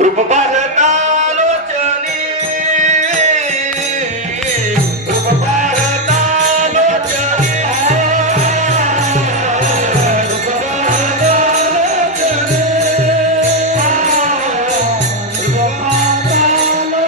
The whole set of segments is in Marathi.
रूप पाहतालोचनी रूप पाहतालोचनी रूप पाहतालोचनी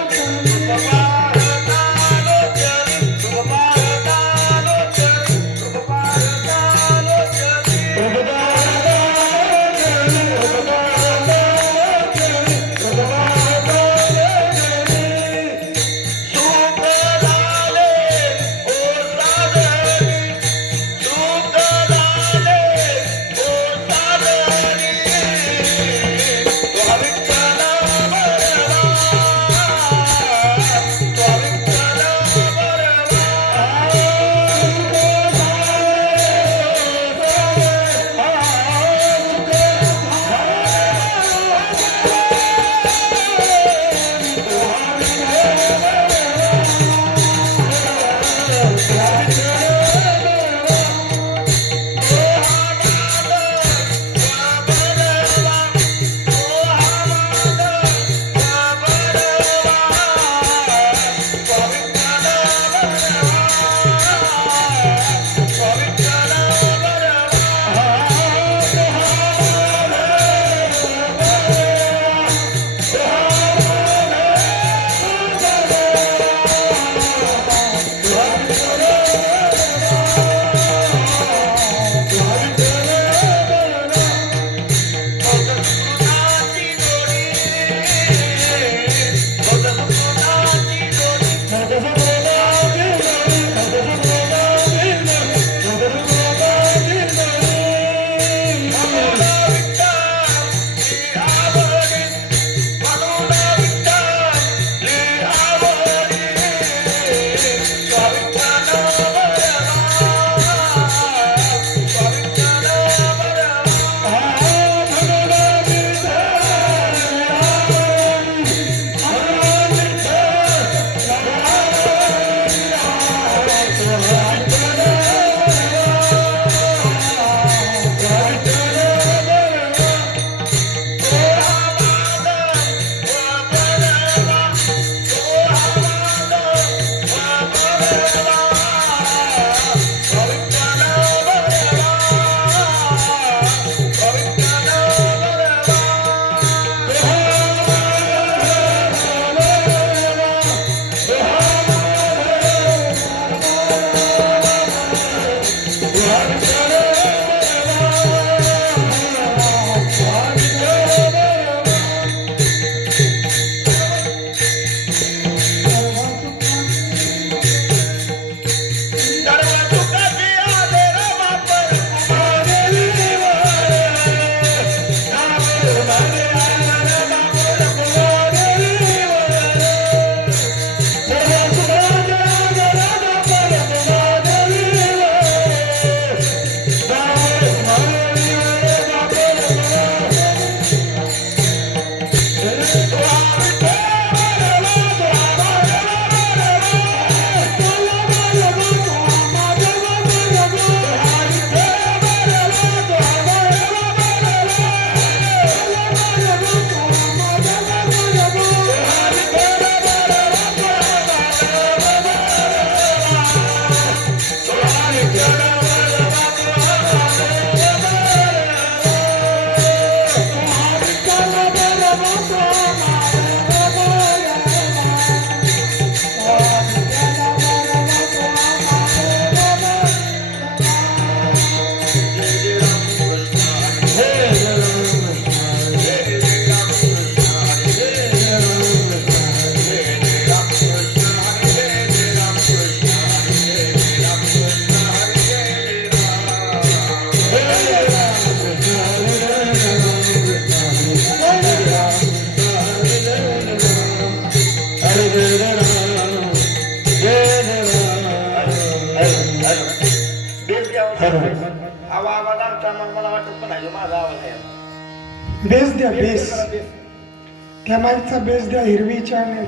बेस द्या बेस त्या माईकचा बेस द्या हिरवी चॅनल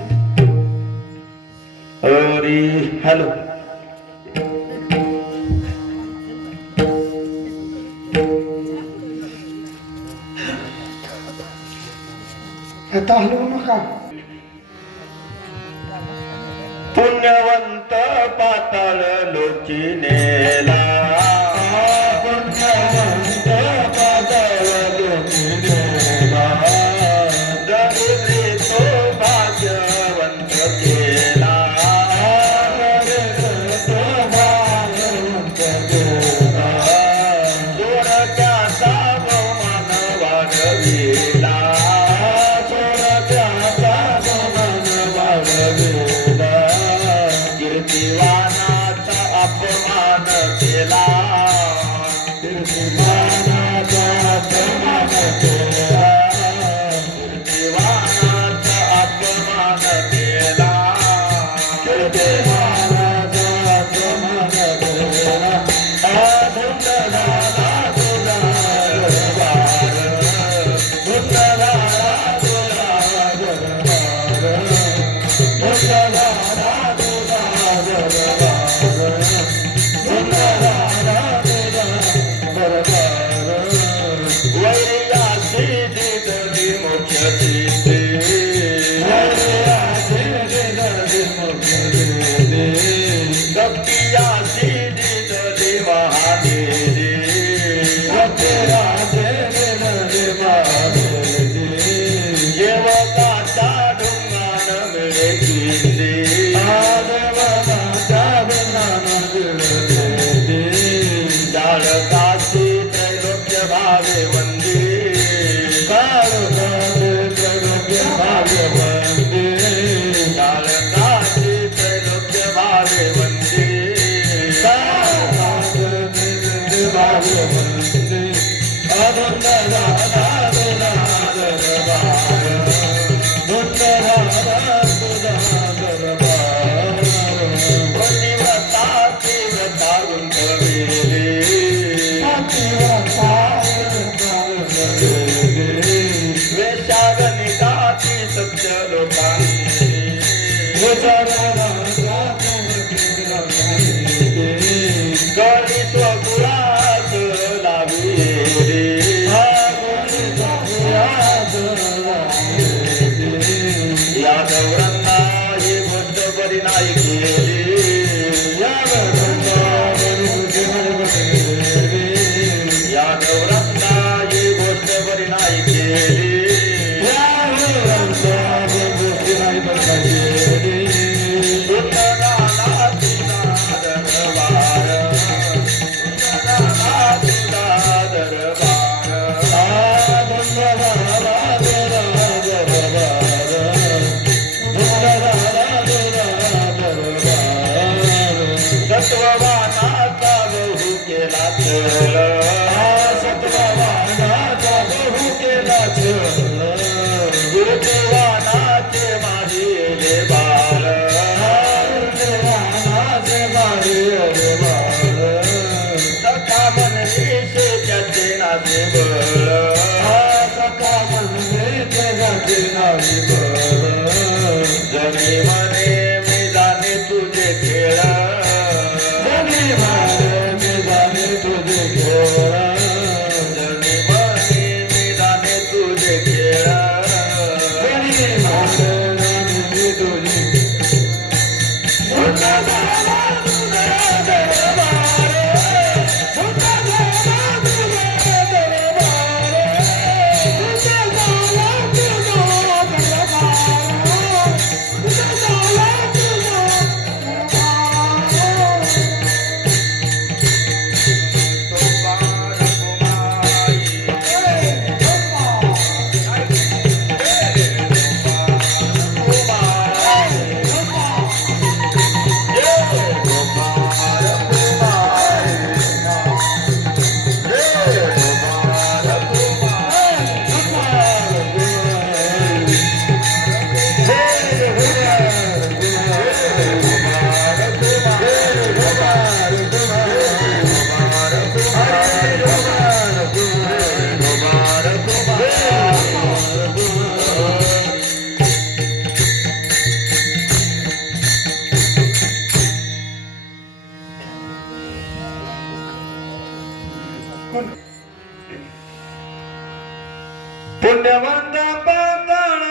अरे हॅलो आता हलवू नका. पुण्यवंत पाताळ लोकी नेला, पुण्यवंत पाताळ लोकी नेला, दरिद्री तो भाग्यवंत केला, दरिद्री तो भाग्यवंत केला, चोरट्याचा बहुमान वाढविला, चोरट्याचा बहुमान वाढविला, कीर्तिवानाचा अपमान केला, कीर्तिवानाचा अपमान केला, कीर्तिवानाचा अपमान केला, कीर्तिवानाचा अपमान केला, धुंद झाला तुझा दरबार, धुंद झाला तुझा दरबार, धुंद झाला तुझा दरबार, धुंद झाला तुझा दरबार, वैर्याची दिदली मोक्ष सिद्धी, वैर्याची दिदली मोक्ष सिद्धी, भक्तियाची दिदली महादेवी, भक्तियाची दिदली महादेवी, सेवकाच्या ढुंगान मिळे कीर्ती, देवकाच्या ढुंगान मिळे कीर्ती, जाळकाशी त्रैलोक्य भावे वंदी, जाळकाशी त्रैलोक्य भावे वंदी, जाळकाशी त्रैलोक्य भावे वंदी, जाळकाशी त्रैलोक्य भावे वंदी, धुंद झाला तुझा दरबार, धुंद झाला तुझा दरबार, पतिव्रताची व्रता गुंतविली, पतिव्रताची व्रता गुंतविली, वेश्यागणिकाची सत्य लोकांनी, वेश्यागणिकाची सत्य लोकांनी, गणी स्वकुळात लाविली, यादवरांना ही गोष्ट बरी नाही केली, यादवरांना ही गोष्ट बरी नाही केली, धुंद झाला तुझा दरबार, धुंद झाला तुझा दरबार, धुंद झाला तुझा दरबार, धुंद झाला तुझा दरबार, सत्ववानाचा बहु केला छळ, सत्ववानाचा बहु केला छळ, गुरुदेवानाचे मारिले बाळ, गुरुदेवानाचे मारिले बाळ, सखा म्हणली त्याचे नाचे बळ, सखा म्हणली त्याचे नाचे बळ, जनी म्हणे मी जाणे तुझे खेळ, जनी म्हणे मी जाणे तुझे खेळ, जनी म्हणे मी जाणे तुझे खेळ, जनी म्हणे मी तुझे धुंद झाला तुझा दरबार, धुंद झाला तुझा दरबार, धुंद झाला तुझा दरबार, धुंद झाला तुझा पुण्यवंत पाताळ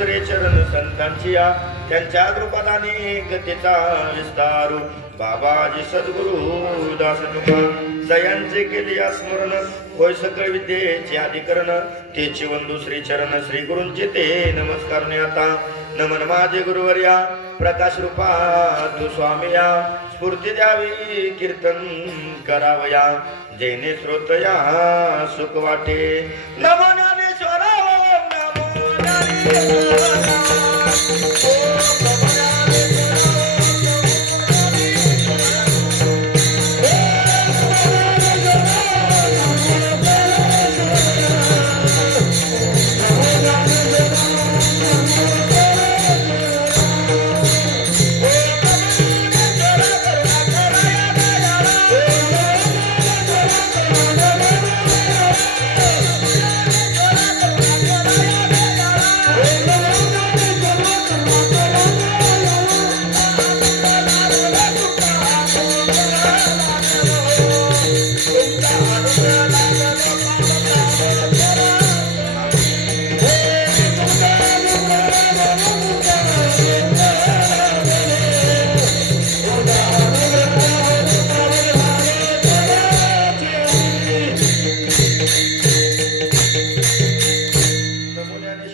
दुसरे चरण संतांची या त्यांच्या कृपादाने गतीचा विस्तारू बाबाजी सद्गुरु दास तुका दयांचे केले या स्मरण होय सकळ विद्येचे अधिकरण तेची वंदू श्री चरण श्री गुरूंचे ते नमस्कार आता नमन माझे गुरुवर्या प्रकाश रूपा तू स्वामिया स्फूर्ती द्यावी कीर्तन करावया जैने श्रोतया सुख वाटे नमो ज्ञानेश्वरा नमो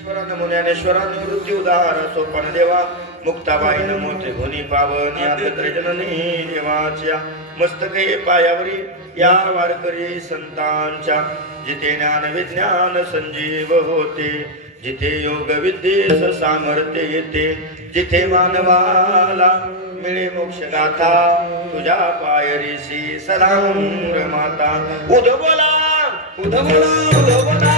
ज्ञानेश्वरा ज्ञानेश्वरा निवृत्ती उदार सोपन देवा मुक्ताबाई नमोते गुणी पावन या जननी देवाच्या मस्तके पायावरी या वारकरी संतांच्या जिथे ज्ञान विज्ञान संजीव होते जिथे योग विद्येस सामर्थ्य येते जिथे मानवाला मिळे मोक्ष गाथा तुझ्या पायरीसी सलाम माता उद बोला उद बोला उद बोला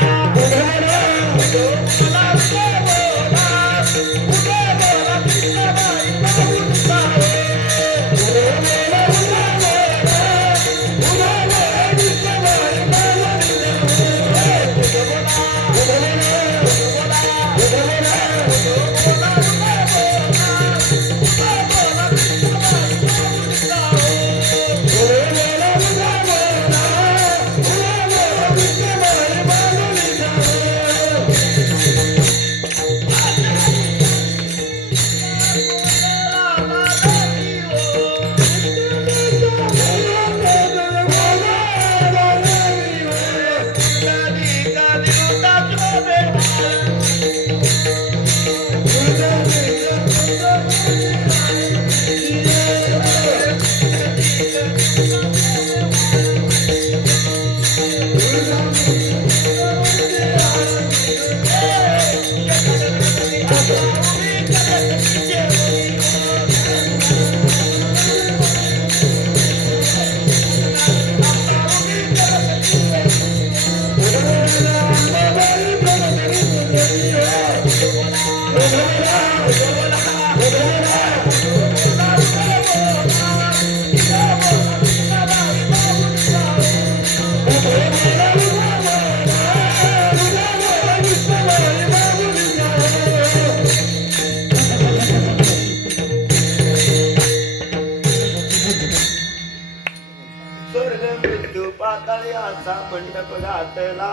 मंडप घातला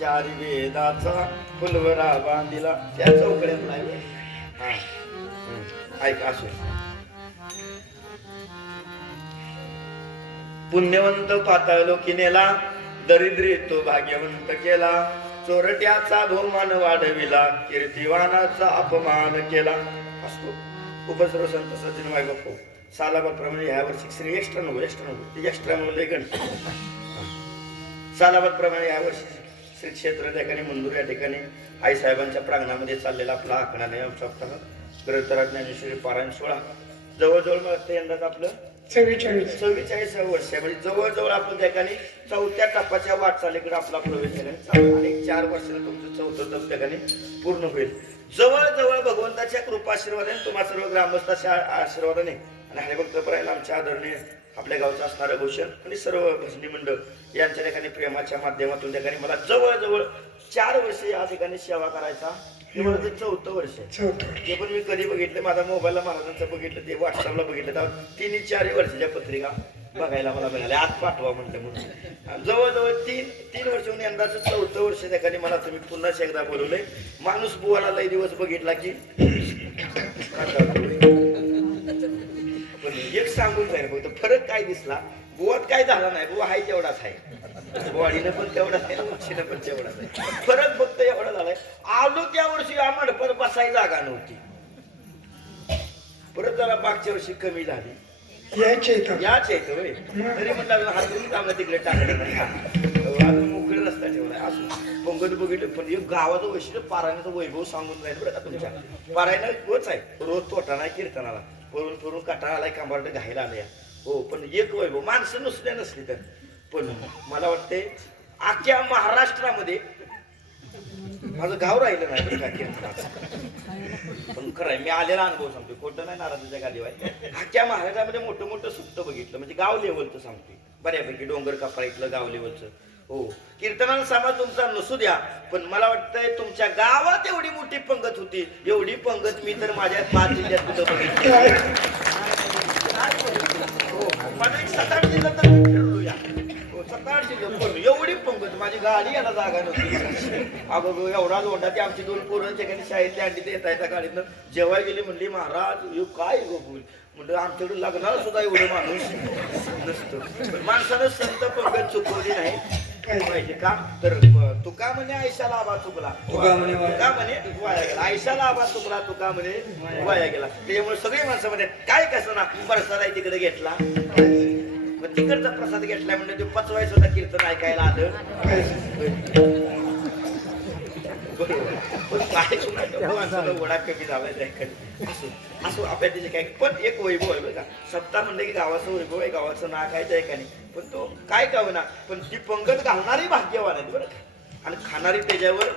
चारी वेदाचा फुलवरा बांधिला त्या चौकड्यात नाही ऐक असो पुण्यवंत पाताळ लोकी नेला दरिद्री तो भाग्यवंत केला चोरट्याचा बहुमान वाढविला कीर्तिवानाचा अपमान केला असतो उपस्र संत सज्जन वाय बापू सालाबादप्रमाणे ह्या वर्षी श्री एक्स्ट्रा नको एक्स्ट्रा म्हणजे गणपती सालाबादप्रमाणे या वर्षी श्री क्षेत्र त्या ठिकाणी मंदूर या ठिकाणी आई साहेबांच्या प्रांगणामध्ये चाललेला आपला आखणा नियम सप्ताह ग्रंथराज ज्ञानेश्वरी पारायण सोहळा जवळजवळ मला ते यंदाच आपलं 44 वर्ष म्हणजे जवळजवळ आपण त्या ठिकाणी 4थ्या टप्प्याच्या वाटचालीकडे आपला प्रवेश केला आणि 4 वर्षाने तुमचं 4थं टप्प त्या ठिकाणी पूर्ण होईल जवळजवळ भगवंताच्या कृपाशीर्वादाने तुम्हा सर्व ग्रामस्थाच्या आशीर्वादाने आणि हरिभक्तपरायण आमच्या आदरणीय आपल्या गावचं असणारं भूषण आणि सर्व भजनी मंडळ यांच्या ठिकाणी प्रेमाच्या माध्यमातून त्या ठिकाणी मला जवळजवळ 4 वर्ष या ठिकाणी सेवा करायचा हे मला ते 4थं वर्ष ते पण मी कधी बघितलं माझ्या मोबाईलला महाराजांचं बघितलं ते व्हॉट्सअपला बघितलं तेव्हा 3-4 वर्षाच्या पत्रिका बघायला मला मिळाले आज पाठवा म्हणलं म्हणून जवळजवळ तीन वर्ष होऊन यंदाचं 4थं वर्ष त्या ठिकाणी मला तुम्ही पुन्हा एकदा बोलवलंय माणूस बुवाला लय दिवस बघितला की पण एक सांगून जाईल फक्त फरक काय दिसला बुवात काय झाला नाही बुवा हाय तेवढाच आहे बॉडीनं पण तेवढाच आहे उंचीनं पण तेवढाच आहे फरक फक्त एवढा झालाय आलो त्या वर्षी आम्हाला परत बसायची जागा नव्हती परत जरा मागच्या वर्षी कमी झाली यायचे इथं. याच येतो तरी म्हणलं हातून आम्हाला तिकडे टाकलं नाही अजून मोकळे रस्ता ठेवलाय असं पंगत बघितलं पण एक गावाचं वैशिष्ट्य पारायणाचं वैभव सांगून जाईल बरं का तुमच्या पारायणा तोच आहे रोज तोटा नाही कीर्तनाला पळून पळून काटाळा आलाय कांबारट घायला आल्या हो पण एक वैभव माणसं नुसल्या नसली तर पण मला वाटते अख्ख्या महाराष्ट्रामध्ये माझं गाव राहिलं नाही बरं का कीर्तनाचं पण खरं आहे मी आलेला अनुभव सांगतोय खोटं नाही नाराजीच्या गादीवाय अख्ख्या महाराष्ट्रामध्ये मोठं मोठं सुट्ट बघितलं म्हणजे गाव लेवलचं सांगतोय बऱ्यापैकी डोंगर कपाळीतलं गाव लेवलचं हो कीर्तनाला समाज तुमचा नसू द्या पण मला वाटतंय तुमच्या गावात एवढी मोठी पंगत होती एवढी पंगत मी तर माझ्या 5 जिल्ह्यात कुठं बघितली हो माझा 7-8 जिल्हा तर मी फिरलो या 7-8 जिल्ह्यात एवढी पंगत माझी गाडी याला जागा नव्हती अगं एवढा लोंढा ती आमची 2 पोरं ठिकाणी शाळेतली अंडी ते येता गाडीतनं जेव्हा गेली म्हणली महाराज यो काय गोकुल म्हणजे आमच्याकडे लग्नाला सुद्धा एवढं माणूस नसतं पण माणसानं संत पंगत चुकवली नाही पाहिजे का तर तुका म्हणे आयशाला आबा चुकला तुका म्हणे वाया गेला आयशाला आबा चुकला तुका म्हणे वाया गेला त्याच्यामुळे सगळे माणसं म्हणे काय कसं ना प्रसाद आहे तिकडे घेतला मग तिकडचा प्रसाद घेतला म्हणजे ते पचवायचं होता कीर्तन ऐकायला आलं पण काय वडा कमी झालाय असं आपल्या त्याचे काय पण एक वैभव आहे बघा सप्ताह म्हणलं की गावाचं वैभव आहे गावाचं नाक आहे त्या ठिकाणी पण तो काय का ना पण ती पंगत घालणारी भाग्यवान आहेत बरं आणि खाणारी त्याच्यावर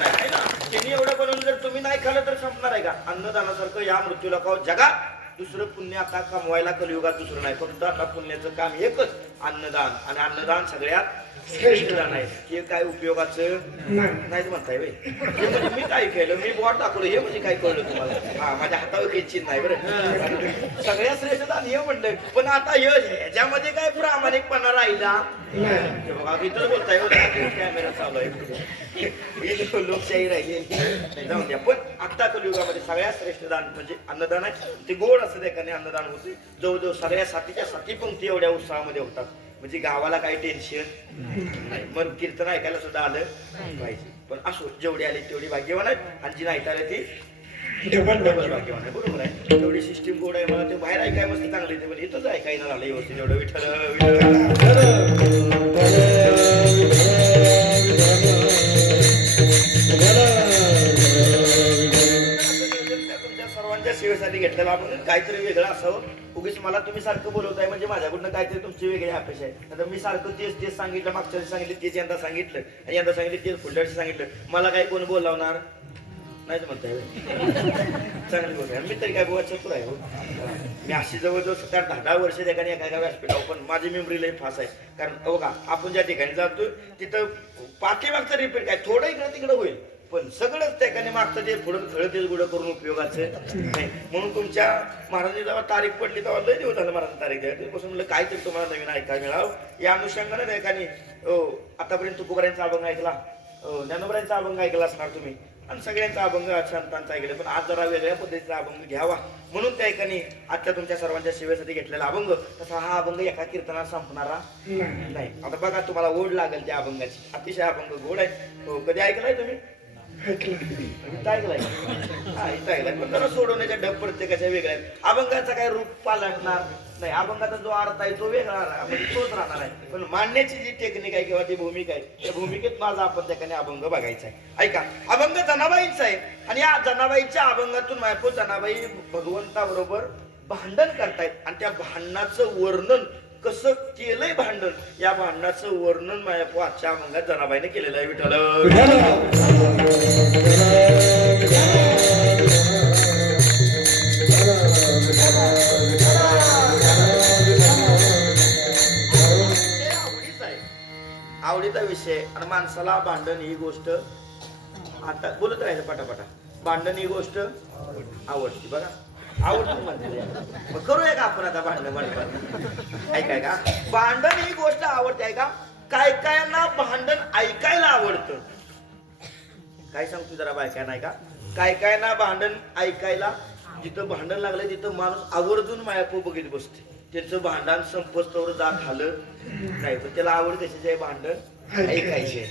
आहे ना त्यांनी एवढं बनवून जर तुम्ही नाही खाल्लं तर संपणार आहे का अन्नदानासारखं या मृत्यूला का जगात दुसरं पुण्य आता कमवायला कलियुगात दुसरं नाही फक्त आता पुण्याचं काम एकच अन्नदान आणि अन्नदान सगळ्यात श्रेष्ठ दान आहे हे काय उपयोगाचं नाही म्हणताय हे म्हणजे मी काय केलं मी बॉट दाखवलं हे म्हणजे काय कळलं तुम्हाला हा माझ्या हातावर काही चिन्ह नाही बरं सगळ्यात श्रेष्ठ दान हे म्हणलं पण आता ह्याच्यामध्ये काय प्रामाणिकपणा राहिला बघा इतर बोलताय कॅमेरा चालू आहे लोकशाही राहिली जाऊन द्या पण आता कलियुगामध्ये सगळ्यात श्रेष्ठ दान म्हणजे अन्नदान आहे ते गोड असं एकाने अन्नदान होते जवळजवळ सगळ्या साथीच्या साथी पंक्ती एवढ्या उत्साहामध्ये होतात म्हणजे गावाला काही टेन्शन नाही मग कीर्तन ऐकायला सुद्धा आलं पाहिजे पण असो जेवढी आली तेवढी भाग्यवान आहे आणि जी नाही आली ती डबल भाग्यवान आहे बरोबर आहे तेवढी सिस्टीम गोड आहे मला ते बाहेर ऐकाय मस्त चांगलं येते पण इथंच ऐकायला झालं व्यवस्थित एवढं तुमच्या सर्वांच्या सेवेसाठी घेतलेला आपण काहीतरी वेगळं असावं उगीच मला तुम्ही सारखं बोलवताय म्हणजे माझ्याकडनं काहीतरी तुमची वेगळी अपेक्षा आहे आता मी सारखं तेच सांगितलं मागच्या वर्षी सांगितलं तेच यंदा सांगितलं आणि यंदा सांगितलं तेच पुढल्या वर्षी सांगितलं मला काही कोण बोलावणार नाहीच म्हणताय चांगली गोष्ट आहे मी तरी काय बोवा चतुर आहे हो मी अशी जवळजवळ 7-10 वर्ष ठिकाणी एका व्यासपीठावर पण माझी मेमरी लई फास्ट आहे कारण बघा आपण ज्या ठिकाणी जातो तिथं पाठीमागचं रिपीट काय थोडं इकडं तिकडं होईल पण सगळंच त्या ठिकाणी मागचं ते पुढं खळतेच गुडं करून उपयोगाचं नाही म्हणून तुमच्या महाराजांनी जेव्हा तारीख पडली तेव्हा लय दिवस झालं महाराज तारीख द्या बसून म्हणलं काहीतरी तुम्हाला नवीन ऐकायला मिळावं या अनुषंगाने त्या ठिकाणी आतापर्यंत तुकोबारायांचा अभंग ऐकला ज्ञानोबारायांचा अभंग ऐकला असणार तुम्ही आणि सगळ्यांचा अभंग संतांचा ऐकलं पण आज जरा वेगळ्या पद्धतीचा अभंग घ्यावा म्हणून त्या ठिकाणी आजच्या तुमच्या सर्वांच्या सेवेसाठी घेतलेला अभंग तसा हा अभंग एका कीर्तनात संपणारा नाही आता बघा तुम्हाला ओढ लागेल त्या अभंगाची अतिशय अभंग गोड आहे कधी ऐकलाय तुम्ही ऐकलाय पण जरा सोडवण्याच्या ढब प्रत्येकाच्या वेगळ्या अभंगाचा काय रूप पालटणार नाही अभंगाचा जो अर्थ आहे तो वेगळा म्हणजे तोच राहणार आहे पण मांडण्याची जी टेक्निक आहे किंवा ती भूमिका आहे त्या भूमिकेत माझा आपण त्या ठिकाणी अभंग बघायचा आहे ऐका अभंग जनाबाईंचा आहे आणि या जनाबाईच्या अभंगातून मायपो जनाबाई भगवंताबरोबर भांडण करतायत आणि त्या भांडणाचं वर्णन कसं केलंय भांडण या भांडणाचं वर्णन मायपो आजच्या अभंगात जनाबाईने केलेलं आहे विठ्ठल आवडीचा विषय आणि माणसाला भांडण ही गोष्ट आता बोलत राहायचं पटापटा भांडण ही गोष्ट आवडती बघा आवडतं म्हणते. मग करूया का आपण आता भांडण म्हणतात ऐकाय का भांडण ही गोष्ट आवडते आहे का काय कायांना भांडण ऐकायला आवडतं काय सांगतो जरा बायका नाही का काय कायांना भांडण ऐकायला जिथं भांडण लागलं तिथं माणूस आवर्जून मायापो बघित बसते त्यांचं भांडण संपस्तवर जात आलं नाही पण त्याला आवड कशाची आहे भांडण ऐकायचे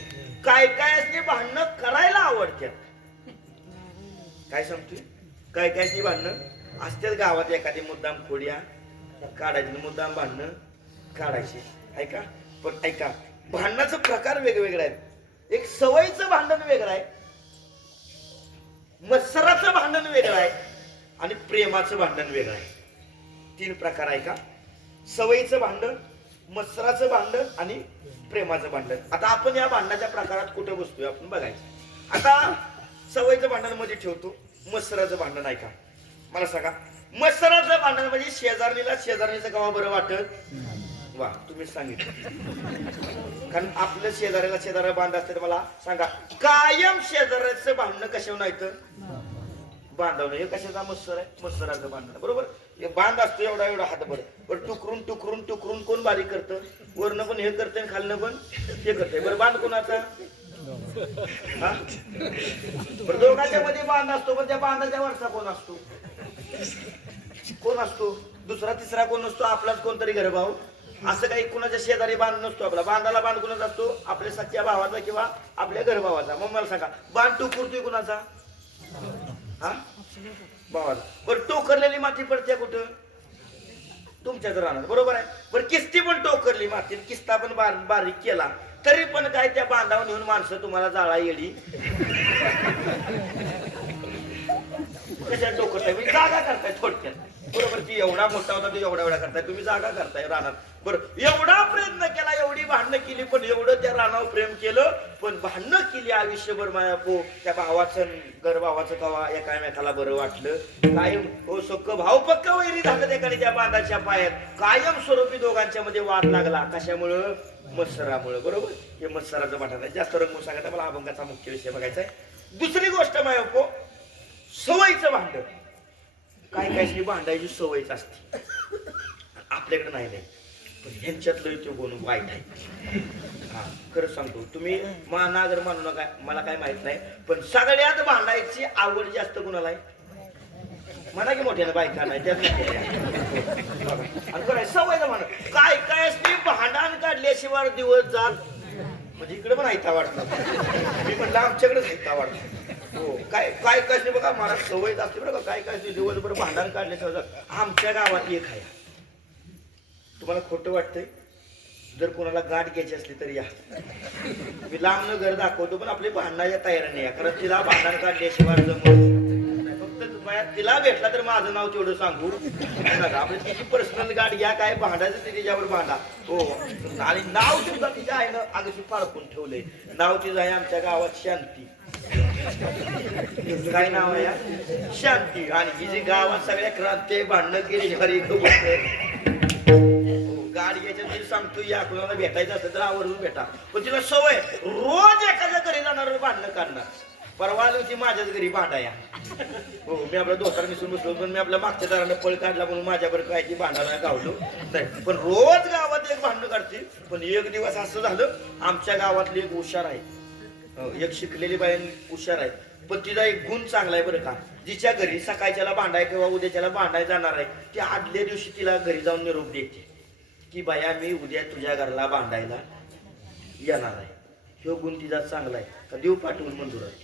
काय काय असते भांडणं करायला आवडतात काय सांगतोय काय काय भांडणं असतात गावात एखादी मुद्दाम खोड्या काढायची मुद्दाम भांडणं काढायची ऐका पण ऐका भांडणाचं प्रकार वेगवेगळे आहेत एक सवयीचं भांडण वेगळं आहे मत्सराचं भांडण वेगळं आहे आणि प्रेमाचं भांडण वेगळं आहे 3 प्रकार आहे का सवयीचं भांडण मत्सराचं भांडण आणि प्रेमाचं भांडण आता आपण या भांडणाच्या प्रकारात कुठे बसतोय आपण बघायचं आता सवयीचं भांडण मध्ये ठेवतो मत्सराचं भांडण आहे का मला सांगा मत्सराचं भांडण म्हणजे शेजारणीचं कवा बरं वाटत वा तुम्हीच सांगितलं कारण आपल्या शेजाऱ्याला बांध असते तर मला सांगा कायम शेजाऱ्याचं भांडणं कशावर नाही तर बांधवणं हे कशाचा मत्सर आहे मत्सराचं भांडण बरोबर हे बांध असतो एवढा हातभर पण टुकरून कोण बारीक करतं वरनं पण हे करते खालनं पण हे करते बरं बांध कोणाचा दोघांच्या मध्ये बांध असतो पण त्या बांधाच्या वरचा कोण असतो दुसरा तिसरा कोण असतो आपलाच कोणतरी घरभाऊ असं काही कुणाच्या शेजारी बांध नसतो आपला बांधाला बांध कुणाचा असतो आपल्या सख्या भावाचा किंवा आपल्या घरभावाचा मग मला सांगा बांध टोकरतोय कुणाचा हा भावाचा बरं टोकरलेली माती पडते कुठं तुमच्याच राहणार बरोबर आहे बरं किस्ती पण टोकरली माती किस्ता पण बारीक केला तरी पण काय त्या बांधावर नेऊन माणसं तुम्हाला जाळा येडी कशा टोकरताय जागा करताय थोडक्यात बरोबर ती एवढा मोठा होता ती एवढा करताय तुम्ही जागा करताय रानात बरं एवढा प्रयत्न केला एवढी भांडणं केली पण एवढं त्या रानावर प्रेम केलं पण भांडणं केली आयुष्यभर मायापो त्या भावाचं भावाचं कवा एकामेकाला बरं वाटलं कायम हो सोक्क भाऊ पक्क वैरी झालं त्याकडे त्या बांधाच्या पायात कायम स्वरूपी दोघांच्या मध्ये वाद लागला कशामुळं मत्सरामुळे बरोबर हे मत्सराचं भांडण आहे जास्त रंगून सांगायचं मला अभंगाचा मुख्य विषय बघायचा आहे दुसरी गोष्ट मायापो सवयीचं भांडण काय काय भांडायची सवयच असते आपल्याकडे नाही पण ह्यांच्यातलं तो गुण वाईट आहे हा खरंच सांगतो तुम्ही नागर मानू नका मला काय माहित नाही पण सगळ्यात भांडायची आवड जास्त कुणाला आहे म्हणा की मोठ्याला बायका नाही त्यात सवयचं म्हणा काय काय असते भांडण काढल्याशिवाय दिवस जात म्हणजे इकडे पण ऐता वाटतं मी म्हणलं आमच्याकडेच ऐता वाटतं हो काय काय काय बघा मला सवय असते बरं का काय काय दिवसभर भांडण काढल्याशिवाय आमच्या गावात एक आहे तुम्हाला खोटं वाटतंय जर कोणाला गाठ घ्यायची असली तर या मी लांबनं घर दाखवतो पण आपली भांडणाच्या तयारीने या कारण तिला भांडण काढल्याशिवाय जमत फक्त तिला भेटला तर माझं नाव तेवढं सांगू आपली तिची पर्सनल गाठ घ्या काय भांडायचं ते तिच्यावर भांडा हो आणि नाव सुद्धा तिच्या आहे ना अगदी फाळकून ठेवलंय नाव तिचं आहे आमच्या गावात शांती काय नाव आहे शांती आणि ही जी गावात सगळ्या क्रांती भांडणं केली गाडी याच्यात सांगतो या कुणाला भेटायचं असेल तर आवर्जून भेटा पण तिला सवय रोज एखाद्या घरी जाणार भांडणं काढणार परवा होती माझ्याच घरी भांडाया हो मी आपल्या दोस्तार मिसळून बसलो पण मी आपल्या मागच्या दारानं पळ काढला म्हणून माझ्यावर काय ती भांडायला गावलो नाही पण रोज गावात एक भांडणं काढते पण एक दिवस असं झालं आमच्या गावातली एक हुशार आहे एक शिकलेली बाई हुशार आहे पण तिचा एक गुण चांगला आहे बरं का जिच्या घरी सकाळच्याला भांडाय किंवा उद्याच्याला भांडाय जाणार आहे ती आदल्या दिवशी तिला घरी जाऊन निरोप देते की बाया मी उद्या तुझ्या घरला भांडायला येणार आहे ह्यो गुण तिचा चांगला आहे का देव पाठवून मंजूर आहे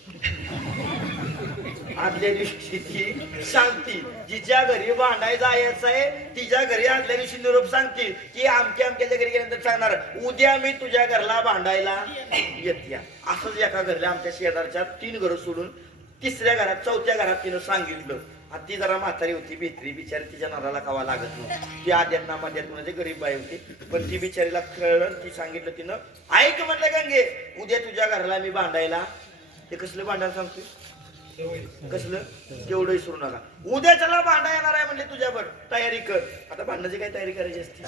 आदल्या दिवशी ती सांगती जिच्या घरी भांडाय जायचं आहे तिच्या घरी आदल्या दिवशी निरोप सांगतील की आमच्या घरी गेल्यानंतर सांगणार उद्या मी तुझ्या घरला भांडायला येते असंच एका घरला आमच्या शेजारच्या 3 घरं सोडून 3ऱ्या घरात 4थ्या घरात तिनं सांगितलं आणि ती जरा म्हातारी होती भित्री बिचारी तिच्या नराला कावा लागत नव्हती ती आद्यात नामाद्यात म्हणजे गरीब बाई होती पण ती बिचारीला कळलं ती सांगितलं तिनं ऐक म्हटलं गंगे उद्या तुझ्या घराला मी भांडायला ते कसलं भांडायला सांगतोय कसलं तेवढं विसरू नका. उद्याच्याला भांडा येणार आहे म्हणजे तुझ्यावर तयारी कर. आता भांडणाची काय तयारी करायची असते.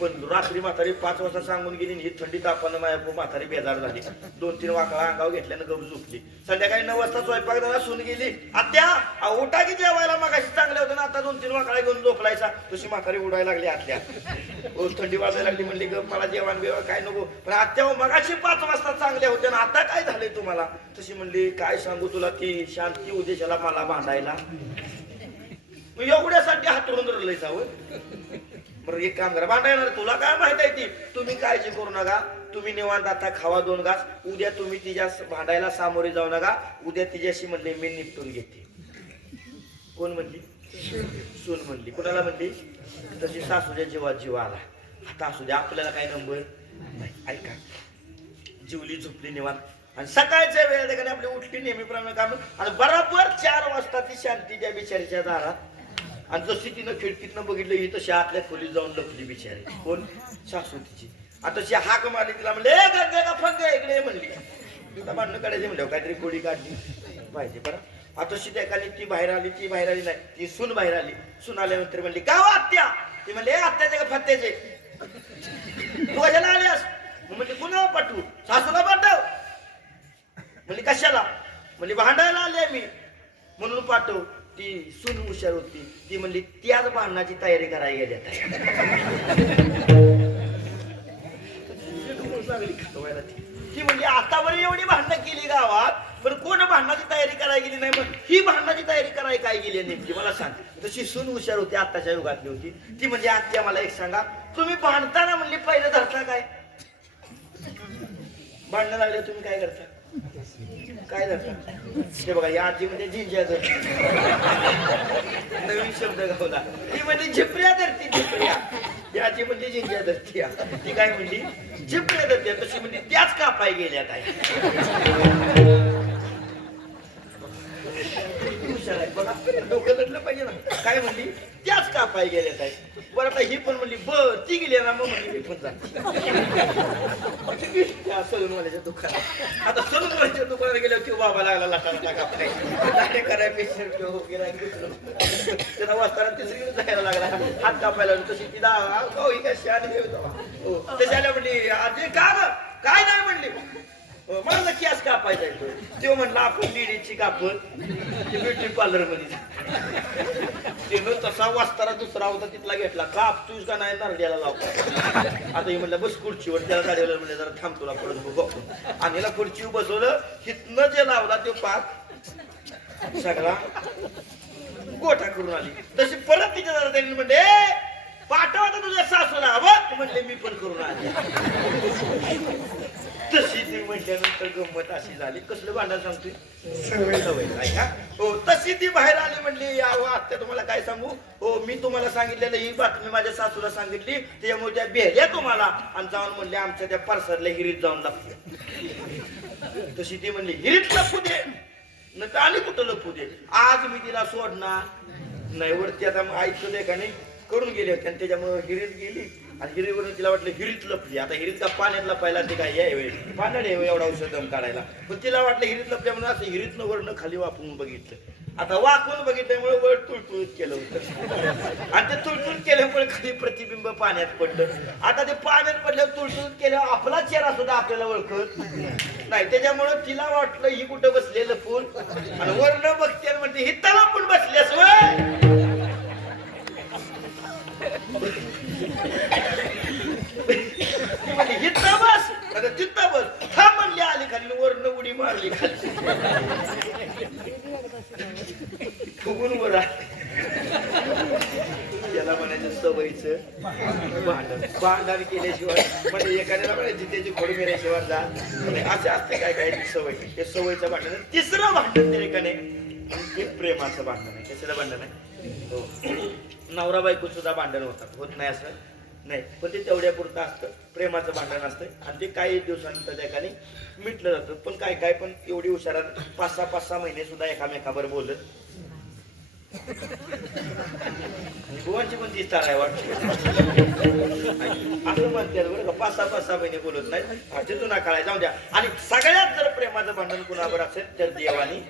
पण रात्री म्हातारी 5 वाजता सांगून गेली ही थंडी तापानं माझ्या म्हातारी बेजार झाली. 2-3 वाकळा अंगावर घेतल्यानं गप झोपली. संध्याकाळी 9 वाजता स्वयंपाक झाला. सून गेली आत्या उठा की जेवायला मगाशी चांगले होते ना आता 2-3 वाकळा घेऊन झोपलायचा. तशी म्हातारी उडायला लागली आत्या. थंडी वाजायला लागली म्हणली ग मला जेवण बिवण काय नको. पण आत्या मगाशी 5 वाजता चांगल्या होत्या ना आता काय झालंय तुम्हाला. तशी म्हणली काय सांगू तुला ती शांती उद्देशाला मला भांडायला एवढ्यासाठी हातरून धरलंय सावं. बरं एक काम करा भांडायला तुला काय माहित आहे ती. तुम्ही काळजी करू नका. तुम्ही निवांत आता खावा 2 घास. उद्या तुम्ही तिच्या भांडायला सामोरे जाऊ नका. उद्या तिच्याशी म्हणले मी निपटून घेते. कोण म्हणली सून म्हणली. कोणाला म्हणली तशी सासूच्या जीवात जीव आला. आता असू द्या आपल्याला काय नंबर नाही. ऐका जीवली झोपली निवांत आणि सकाळच्या वेळेला का आपली उठली नेहमीप्रमाणे काम आणि बरोबर 4 वाजता ती शांती त्या बिचारीच्या दारात आणि जशी तिनं खिडकीतनं बघितलं ही तशी आतल्या खोलीत जाऊन लपली बिचारी. कोण सासू तिची. आता तशी हाक मारली तिला म्हणले गंगे का फंग इकडे म्हणली. तुला भांडणं काढायचे म्हणलं काहीतरी कोडी काढली पाहिजे बरं. आता शिद्याखाली ती बाहेर आली नाही ती सून बाहेर आली. सून आल्यानंतर म्हणली का आत्या. ती म्हणले आत्याचे का फत्याचे तू कशाला आल्यास. म्हणजे कुणाला पाठवू सासूला पाठव. म्हणजे कशाला म्हणजे भांडायला आले मी म्हणून पाठव. ती सून हुशार होती. ती म्हणली त्याच भांडणाची तयारी करायला गेल्या. ती म्हणजे आतावर एवढी भांडणं केली गावात पण कोण भांडणाची तयारी करायला गेली नाही. मग ही भांडणाची तयारी करायला काय गेली नेमकी मला सांग. तशी सून हुशार होती आत्ताच्या युगातली होती. ती म्हणजे आत्या मला एक सांगा तुम्ही भांडताना म्हणली पहिलं धरता काय. भांडणं लागले तुम्ही काय करता काय धरता. ते बघा या आजी म्हणजे झिंज्या धरती. नवीन शब्द गावला. ती म्हणजे झिपऱ्या धरती झिपऱ्या. या आजी म्हणजे झिंज्या धरती. ती काय म्हणली झिपऱ्या धरती. तशी म्हणजे त्याच कापाय गेल्या काय. बघा डोकं लढलं पाहिजे ना. काय म्हणली त्याच कापाय गेल्यात आहे. बरं आता ही पण म्हणली बर ती गेली ना मग म्हणली मी पण जाते सलूनवाल्याच्या दुकानात. आता सलूनवाल्याच्या दुकानात गेल्यावर तो बाबा लागला लाटाला कापाय कराय पेशंट गेला त्याला वाचताना तिसरी जायला लागला हात कापायला. तशी ती कशी आणि त्याच्या म्हणली आजी का काय नाही म्हणली मला केस कापायचा येतो. तो म्हणला आपण लेडीची कापड ब्युटी पार्लर मध्ये तसा वाचताना दुसरा होता तिथला घेतला काप तूच का नाही नारड्याला लावता. आता हे म्हणलं बस खुर्चीवर त्याला गाडीवर म्हणजे जरा थांब तुला पडत बघ. आणि याला खुर्चीवर बसवलं. हिथनं जे लावला तो पाक सगळा गोठा करून आली. तशी परत तिच्या जरा त्यांनी म्हणले पाठवता तुझ्या सासूला बघ म्हणले मी पण करून आले. तशी ती म्हटल्यानंतर गंमत अशी झाली. कसलं भांडण सांगतोय सवय का हो. तशी ती बाहेर आली म्हणली आत्या तुम्हाला काय सांगू हो मी तुम्हाला सांगितलेलं ही बातमी माझ्या सासूला सांगितली त्यामुळे त्या भेल्या तुम्हाला आणि जाऊन म्हणले आमच्या त्या परसरल्या हिरीत जाऊन लपले. तशी ती म्हणली हिरीत लपू दे न तर आणि कुठं लपू दे. आज मी तिला सोडणार नाही. वरती आता ऐकतो दे का नाही करून गेले होते आणि त्याच्यामुळे हिरीत गेली आणि हिरीवरून तिला वाटलं हिरीत लपली. आता हिरीत का पाण्यात लपायला ते काय यावेळी पाण्यात एवढा औषध दम काढायला. पण तिला वाटलं हिरीत लपल्या म्हणून असं हिरीतनं वरनं खाली वाकून बघितलं. आता वाकून बघितल्यामुळे वर तुळतुळीत केलं होतं आणि ते तुळतुळीत केल्यामुळे खाली प्रतिबिंब पाण्यात पडलं. आता ते पाण्यात पडल्यावर तुळतुळीत केल्यावर आपला चेहरा सुद्धा आपल्याला ओळखत नाही. त्याच्यामुळे तिला वाटलं ही कुठं बसलेलं फुल आणि वरनं बघते म्हणते ही तला पण बसल्यास वय हिथं बस आता तिथं बस था म्हणली आली खाली वरनं उडी मारली खाली फुगून वर त्याला म्हणायचं सवयीचं भांडण केल्याशिवाय म्हणजे एखाद्याला म्हणायची त्याची खोड मेल्याशिवाय जा असे असते काय काय सवय. ते सवयीचं भांडण. तिसरं भांडण ते एकाने ते प्रेमाचं भांडण आहे. कशाला भांडण आहे. नवरा बायको सुद्धा भांडण होतात होत नाही असं नाही पण ते तेवढ्या पुरतं असतं. प्रेमाचं भांडण असतं आणि ते काही दिवसानंतर त्या ठिकाणी मिटलं जातं. पण काय काय पण एवढी हुशारात 5-6 महिने सुद्धा एकामेकावर बोलत. गोवांची पण ती तार आहे वाटते असं म्हणतात बरं का 5-6 महिने बोलत नाही. जुना काळाय जाऊ द्या. आणि सगळ्यात जर प्रेमाचं भांडण कुणावर असेल तर देवानी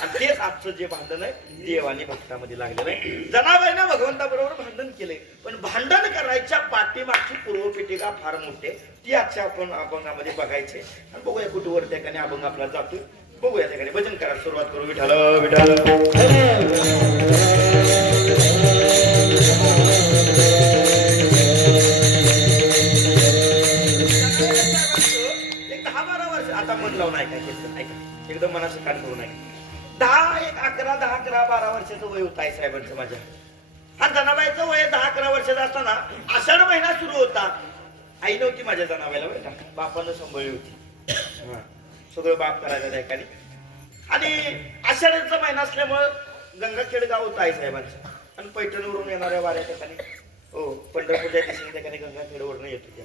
आणि तेच आजचं जे भांडण आहे देव आणि भक्तामध्ये लागलेलं आहे. जनाबाईनं भगवंताबरोबर भांडण केलंय, पण भांडण करायच्या पाठीमागची पूर्वपीठिका फार मोठी आहे. ती आजच्या आपण अभंगामध्ये बघायचे आणि बघूया कुठवर त्या ठिकाणी अभंग आपला जातोय. बघूया त्या ठिकाणी भजन करायला सुरुवात करू. विठाल विठाल एक 10-12 वर्ष आता मन लावून ऐका एकदम मनाचं कान करू नये. 10-11 वर्षाचं वय होतं आई साहेबांचं माझ्या. हा जनाबाईचं वय 10-11 वर्षाचं असताना आषाढ महिना सुरू होता. आई नव्हती माझ्या जनाबाईला, बेटा बापानं सांभाळली होती. सगळं बाप करायचं त्या ठिकाणी. आणि आषाढाचा महिना असल्यामुळं गंगाखेड गाव होतं आई साहेबांचं आणि पैठणवरून येणाऱ्या वाऱ्या ठिकाणी हो पंढरपूरच्या दिशेने त्या ठिकाणी गंगाखेडवरून येत होत्या.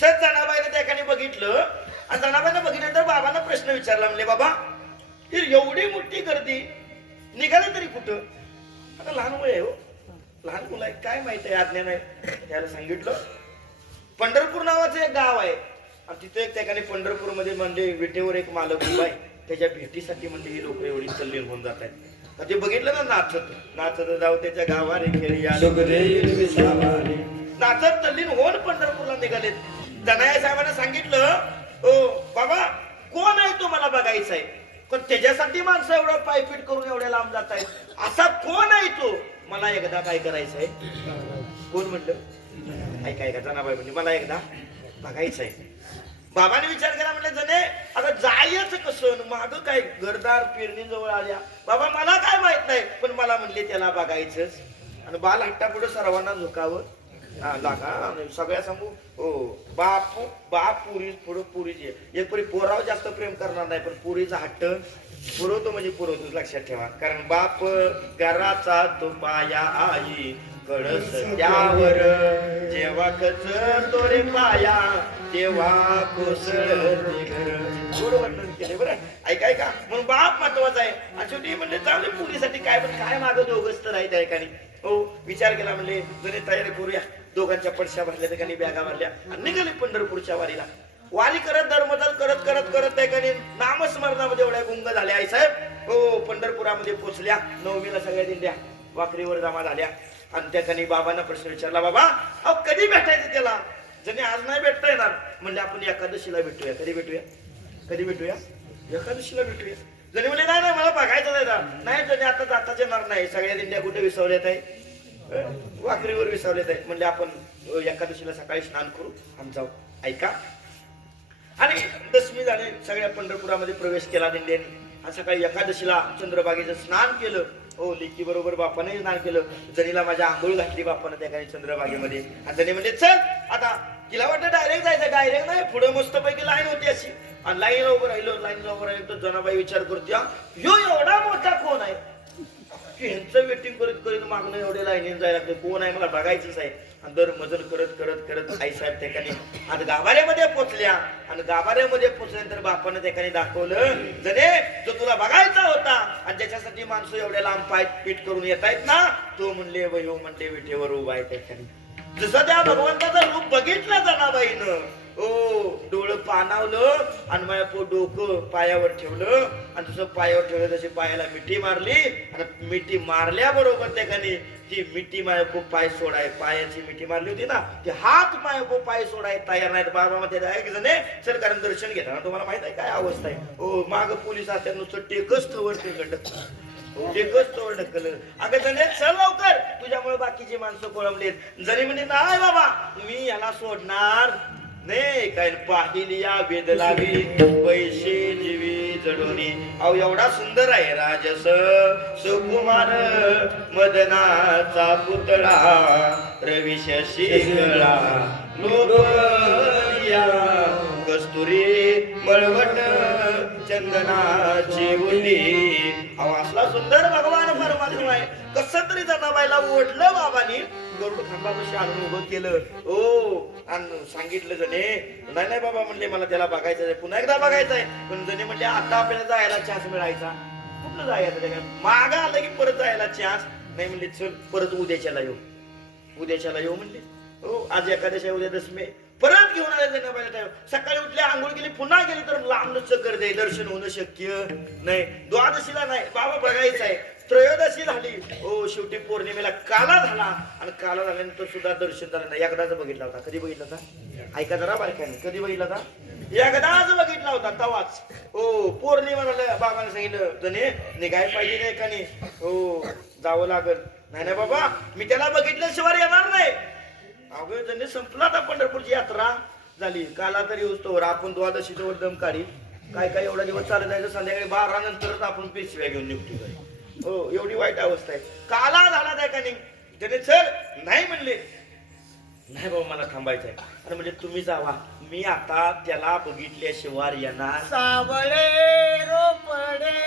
सर जनाबाईनं त्या ठिकाणी बघितलं आणि जनाबाईनं बघितल्यानंतर बाबांना प्रश्न विचारला. म्हणले बाबा ही एवढी मोठी गर्दी निघाली तरी कुठं? आता लहान वय आहे हो, लहान मुलं आहे, काय माहित आहे अज्ञान आहे. त्याला सांगितलं पंढरपूर नावाचं एक गाव आहे आणि तिथे एक ठिकाणी पंढरपूर मध्ये म्हणजे विटेवर एक मालक उभा आहे, त्याच्या भेटीसाठी म्हणजे ही लोक एवढी तल्लीन होऊन जात आहेत. ते बघितलं ना नाचत नाचत जाऊ त्याच्या गावाने खेळी नाचत तल्लीन होऊन पंढरपूरला निघालेत. दनाया साहेबांना सांगितलं ओ बाबा कोण आहे तो मला बघायचा आहे, पण त्याच्यासाठी माणसं एवढं पायपीट करून एवढ्या लांब जात आहेत, असा कोण आहे तो मला एकदा काय करायचं आहे. कोण म्हणलं ऐका जनाबाई म्हणजे मला एकदा बघायचं आहे. बाबाने विचार केला, म्हणले जने आता जायचं कसं, माग काय घरदार पेरणी जवळ आल्या, बाबा मला काय माहित नाही, पण मला म्हणले त्याला बघायचंच. आणि बाल हट्टा पुढे सर्वांना झुकावं लागा सगळ्या सांगू हो बाप पुरी पुढं पुरीची एक परी पोरावर जास्त प्रेम करणार नाही, पण पुरीचा हट्ट पुरवतो म्हणजे पुरवतो लक्षात ठेवा. कारण बाप घराचा तो पाया आई कळस त्यावर जेव्हा कच तोरे पाया तेव्हा कोसळते घर. थोडं वर्णन केले बरं ऐका म्हणून बाप महत्वाचा आहे. आणि शेवटी म्हणले चांगले पुरीसाठी काय पण काय मागं दोघंच तर आहे त्या ठिकाणी. हो विचार केला, म्हणले जरी तयारी करूया. दोघांच्या पडशा भरल्या त्या ठिकाणी बॅगा भरल्या आणि निघाली पंढरपूरच्या वारीला. वारी करत धर्मदल करत करत करत त्या ठिकाणी नामस्मरणामध्ये एवढ्या गुंग झाल्या आई साहेब. हो पंढरपुरामध्ये पोहोचल्या. 9वीला सगळ्या दिंड्या वाकरीवर जमा झाल्या आणि त्या ठिकाणी बाबांना प्रश्न विचारला, बाबा अहो कधी भेटायचं त्याला? जणी आज नाही भेटता येणार, म्हणजे आपण एकादशीला भेटूया. कधी भेटूया एकादशीला भेटूया. जणी म्हणजे नाही मला बघायचं नाही जणी आता जाताच येणार नाही. सगळ्या दिंड्या कुठे विसवल्यात आहे? वाकरीवर विसवल्यात आहे. म्हणजे आपण एकादशीला सकाळी स्नान करू आणि जाऊ. ऐका आणि दशमी झाली, सगळ्या पंढरपुरामध्ये प्रवेश केला दिंड्यांनी आणि सकाळी एकादशीला चंद्रभागेचं स्नान केलं. हो लेकी बरोबर बापाने स्नान केलं. जणीला माझ्या आंघोळ घातली बापानं त्या काही चंद्रभागेमध्ये. आणि जणी म्हणजे चल आता तिला वाटतं डायरेक्ट जायचं, डायरेक्ट नाही पुढे मस्तपैकी लाईन होती अशी आणि लाईन उभं राहिलो तर जनाबाई विचार करते ह्यो एवढा मोठा कोण आहे की ह्यांचं वेटिंग करत मागणं एवढ्या लाईनीने जायला लागतं, कोण आहे मला बघायचंच आहे. आणि दर मजल करत आई साहेब त्या ठिकाणी आणि गाभाऱ्यामध्ये पोचल्या आणि गाभाऱ्यामध्ये पोचल्यानंतर बापानं त्या ठिकाणी दाखवलं जने जो तुला बघायचा होता आणि ज्याच्यासाठी माणसं एवढ्या लांब पाय पीठ करून येत आहेत ना, तो म्हणले वयो म्हणले विठेवर उभा आहे. त्या ठिकाणी जसं त्या भगवंताचं रूप बघितलं जनाबाईनं ओ डोळं पाणावलं आणि माझ्या डोकं पायावर ठेवलं आणि तसं पायावर ठेवलं तशी पायाला मिठी मारली आणि मिठी मारल्याबरोबर त्या ठिकाणी ती मिठी माया खूप पाय सोडाय पायाची मिठी मारली होती ना, ती हात माया खूप पाय सोडाय तयार नाही. बाबा मध्ये सरकारनं दर्शन घेताना तुम्हाला माहित आहे काय अवस्था आहे. हो माग पोलीस असतात नुसतं टेकच थवर टेकच तोड ढकल. अगं जणे चल लवकर तुझ्यामुळे बाकीची माणसं कोळंबलेत. जरी म्हणजे नाही बाबा मी याला सोडणार नाही, काय पाहिलिया बेदलावी पैसे जीवी जडोनी. अहो एवढा सुंदर आहे राजस सुकुमार मदनाचा पुतळा रवी शशिकळा लोकया कस्तुरी मळवट चंदनाची उली. अहो असला सुंदर भगवान परमात्मा आहे. कसं तरी जनाबाईला ओढलं बाबांनी गरुड खांबापाशी आणून उभं केलं. ओ आणि सांगितलं जणे नाही बाबा म्हणले मला त्याला बघायचं आहे, पुन्हा एकदा बघायचं आहे. पण जणे म्हणले आता आपल्याला जायला चान्स मिळायचा, कुठलं जायचं त्याला मागं आलं की परत जायला चान्स नाही. म्हणले चल परत उद्याच्याला येऊ म्हणले. हो आज एकादशी उद्या दशमी परत घेऊन आले त्यांना पहिल्या टाइम. सकाळी उठले, आंघोळ केली, पुन्हा गेले तर लांबच चक्कर दे, दर्शन होणं शक्य नाही. द्वादशीला नाही, बाबा बघायचं आहे. त्रयोदशी झाली, हो शेवटी पौर्णिमेला काला झाला आणि काला झाल्यानंतर सुद्धा दर्शन झालं नाही. एकदाच बघितला होता. कधी बघितला होता? ऐका जरा बारकाने, कधी बघितला होता? एकदाच बघितला होता तवाच. हो पौर्णिमा झालं, बाबाने सांगितलं जणे निघाय पाहिजे नाही का नाही, हो जावं लागल. नाही नाही बाबा, मी त्याला बघितल्याशिवाय येणार नाही. अवघड जणे संपला आता पंढरपूरची यात्रा झाली. काला तरी होतो आपण द्वादशीच्या वर दम काढी. काय काय एवढा दिवस चालत जायचं, संध्याकाळी 12 नंतरच आपण पिशव्या घेऊन निघतो. हो एवढी वाईट अवस्था आहे. काला झाला त्या का नाही, त्याने चल नाही म्हणले. नाही बाबा मला थांबायचं आहे. अरे म्हणजे तुम्ही जावा, मी आता त्याला बघितल्याशिवाय येणार. सावळे रोपडे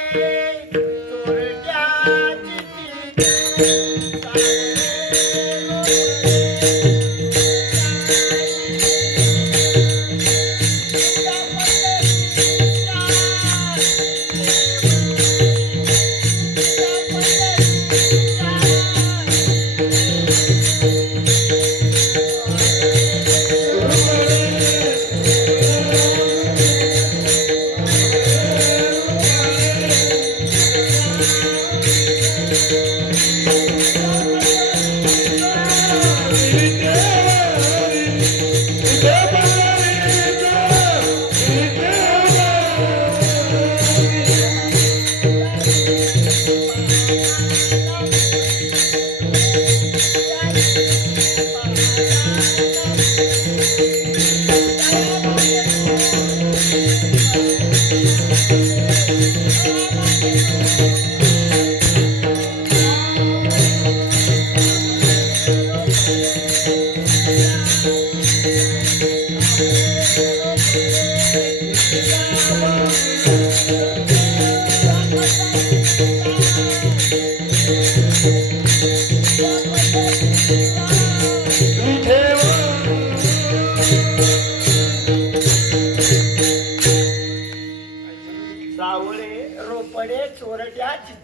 चोरट्याची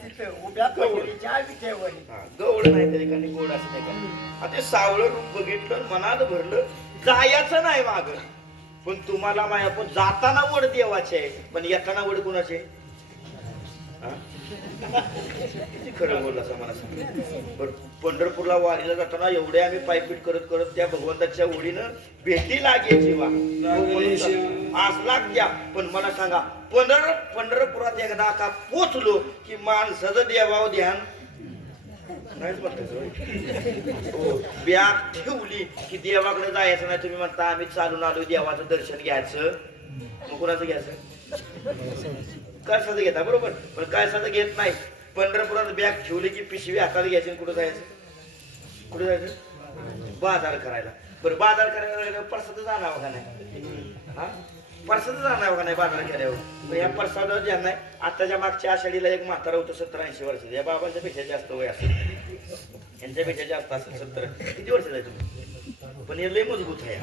गवळ नाही तरी काही गोड असं नाही का. आता सावळं रूप बघितलं, मनात भरलं, जायचं नाही माग. पण तुम्हाला माया पण जाताना वड देवाचे आहे, पण येताना वड कोणाचे? किती खरं बोलला असं मला सांग. पंढरपूरला वारीला जाताना एवढे आम्ही पायपीट करत करत त्या भगवंताच्या ओढीनं भेटी लागायची वा आज लागत्या. पण मला सांगा, पंढरपुरात एकदा का पोचलो की माणसाचं देवाव ध्यान नाहीच म्हणतात. हो बॅग ठेवली की देवाकडे जायचं नाही. तुम्ही म्हणता आम्ही चालून आलो देवाचं दर्शन घ्यायचं, मग कोणाचं घ्यायचं? कळसाचं घेता बरोबर, पण कळसाचं घेत नाही. पंढरपुरात बॅग ठेवली की पिशवी हाताला घ्यायची. कुठं जायचं? कुठे जायचं? बाजार करायला. बरं बाजार करायला परसाचं जाणार का नाही? हा परसाचं जाणार का नाही बाजार केल्यावर? या परसाद ज्यांना नाही. आताच्या मागच्या आषाढीला एक म्हातारा होतं 70-80 वर्षाचं. या बाबांच्या पेक्षा जास्त वय असेल, यांच्या पेक्षा जास्त असेल. 70 किती वर्ष आहे तुम्ही? पण हे लय मजबूत आहे.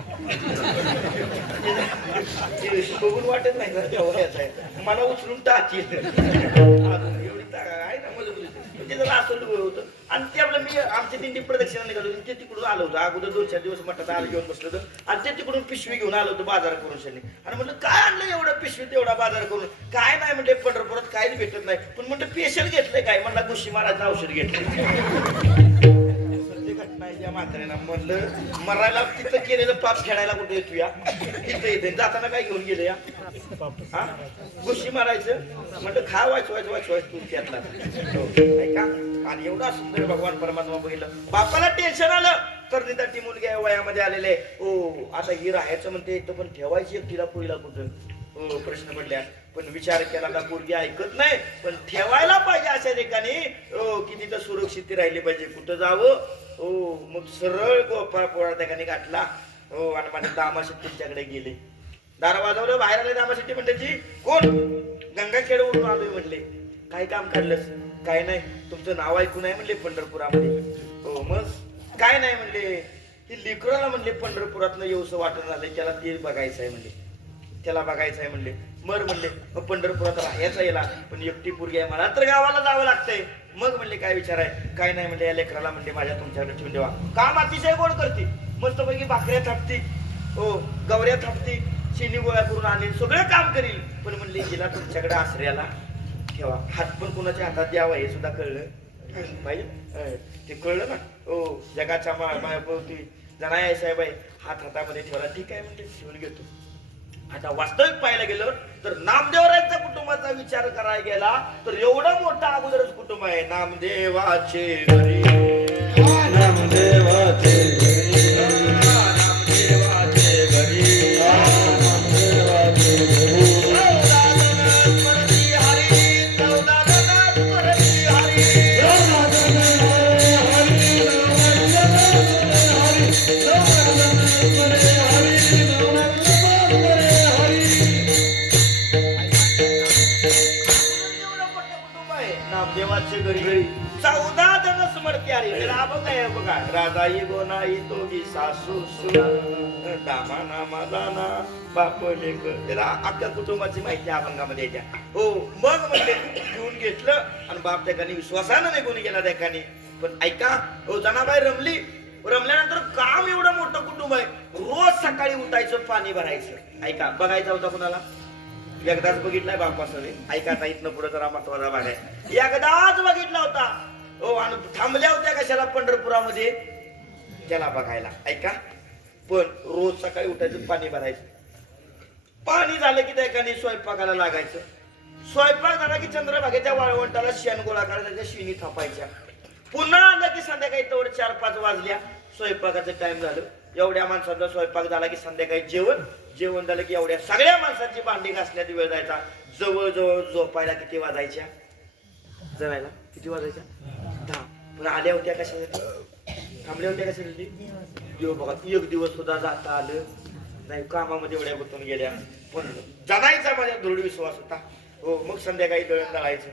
बघून वाटत नाही ना तेव्हा याचा आहे. मला उचलून टाकील एवढी आहे ना मजबूत. ते जरा असं होतं. आणि ते आपलं मी आमच्या दिंडी प्रदक्षिणा निघालो, ते तिकडून आलो होतं. अगोदर 2-4 दिवस मठात आलं घेऊन बसलो होतं. आणि ते तिकडून पिशवी घेऊन आलो होतो बाजार करून शनी. आणि म्हटलं काय आणलं एवढं पिशवी तेवढा बाजार करून? काय नाही म्हणजे पंढरपुरात काहीच भेटत नाही. पण म्हटलं पेशल घेतलंय काय? म्हणला घुशी मारायचं औषध घेतलं. म्हाताऱ्याला म्हणलं मरायला तिथं केलेलं पाप खेळायला कुठे येतो या? तिथं येते. जाताना काय घेऊन गेले या? हा घुशी मारायचं म्हटलं खा वाच तू त्यातला का. आणि एवढा सुंदर भगवान परमात्मा बघितलं. बापाला टेन्शन आलं. तर ती मुलगी वयामध्ये आलेले. हो आता ही राहायचं म्हणते, तर पण ठेवायची एकटीला पोरीला कुठं? हो प्रश्न पडल्या. पण विचार केला का पोरगी ऐकत नाही, पण ठेवायला पाहिजे अशा ठिकाणी. हो की तिथं सुरक्षित राहिली पाहिजे. कुठं जावं? हो मग सरळ गोपाळपोळा त्या ठिकाणी गाठला. हो आणि माझ्या दामाशेट्टी तुमच्याकडे गेले. दार वाजवलं, बाहेर आले दामाशेट्टी. म्हणते कोण? गंगाखेडवरून आलोय म्हणले. काय काम काढलंस? काय नाही, तुमचं नाव ऐकून आहे म्हणले पंढरपुरामध्ये. हो मग काय नाही म्हणले, ही लेकराला म्हणले पंढरपुरातनं येऊसं वाटण झालंय, त्याला ते बघायचं आहे म्हणले, त्याला बघायचं आहे म्हणले. मर म्हणले मग पंढरपुरात राहायचा याला, पण एकटी पोरगी आहे, मला तर गावाला जावं लागतंय. मग म्हणले काय विचार आहे? काय नाही म्हणले, या लेकराला म्हणले माझ्या तुमच्याकडे ठेवून देवा. काम अतिशय गोड करते, मस्तपैकी भाकऱ्या थापती, हो गवऱ्या थापती चिनी गोळा करून आणेल सगळं काम करील पण म्हणले हिला तुमच्याकडे आश्रयाला ठेवा हात पण कोणाच्या हातात द्यावा हे सुद्धा कळलं पाहिजे ते कळलं ना हो जगाच्या मायाभोवती जनाय साहेब आहे हात हातामध्ये ठेवला ठीक आहे म्हणजे ठेवून घेतो आता वास्तविक पाहायला गेलं तर नामदेवरायांच्या कुटुंबाचा विचार करायला गेला तर एवढं मोठं अगोदरच कुटुंब आहे नामदेवाचे घरी नामदेवाचे नामदेवाचे घरी घरी 14 जण स्मरती आली त्याला बघा बघा राजाई गोनाई तोगी सासू दामा नामा दाना बाप लेक त्याला अख्ख्या कुटुंबाची माहिती अभंगामध्ये येत्या हो मग म्हणजे घेऊन घेतलं आणि बाप त्या ठिकाणी विश्वासानं निघून गेला त्या ठिकाणी पण ऐका हो जनाबाई रमल्यानंतर काम एवढं मोठं कुटुंब आहे रोज सकाळी उठायचं पाणी भरायचं ऐका बघायचं होता कुणाला एकदाच बघितलाय बापासने ऐका आता इथनं पुढे जरा महत्वाचा भाग आहे एकदाच बघितला होता हो आणि थांबल्या होत्या कशाला पंढरपुरामध्ये त्याला बघायला ऐका पण रोज सकाळी उठायचं पाणी भरायचं पाणी झालं की त्या एकाने स्वयंपाकाला लागायचं स्वयंपाक झाला की चंद्रभागेच्या वाळवंटाला शेण गोळा करायच्या शिणी थापायच्या पुन्हा आलं की संध्याकाळी तेवढं 4-5 वाजल्या स्वयंपाकाचं टाइम झालं एवढ्या माणसाचा स्वयंपाक झाला की संध्याकाळी जेवण झालं की एवढ्या सगळ्या माणसांची भांडी घासण्यात वेळ जायचा जवळ झोपायला किती वाजायच्या जवायला किती वाजायच्या 10 पण आल्या होत्या कशासाठी थांबल्या होत्या कशासाठी देव बघा एक दिवस सुद्धा जाता आलं नाही कामामध्ये एवढ्या गुंतून गेल्या पण जनायचा माझ्या दृढ विश्वास होता हो मग संध्याकाळी दळण दळायचं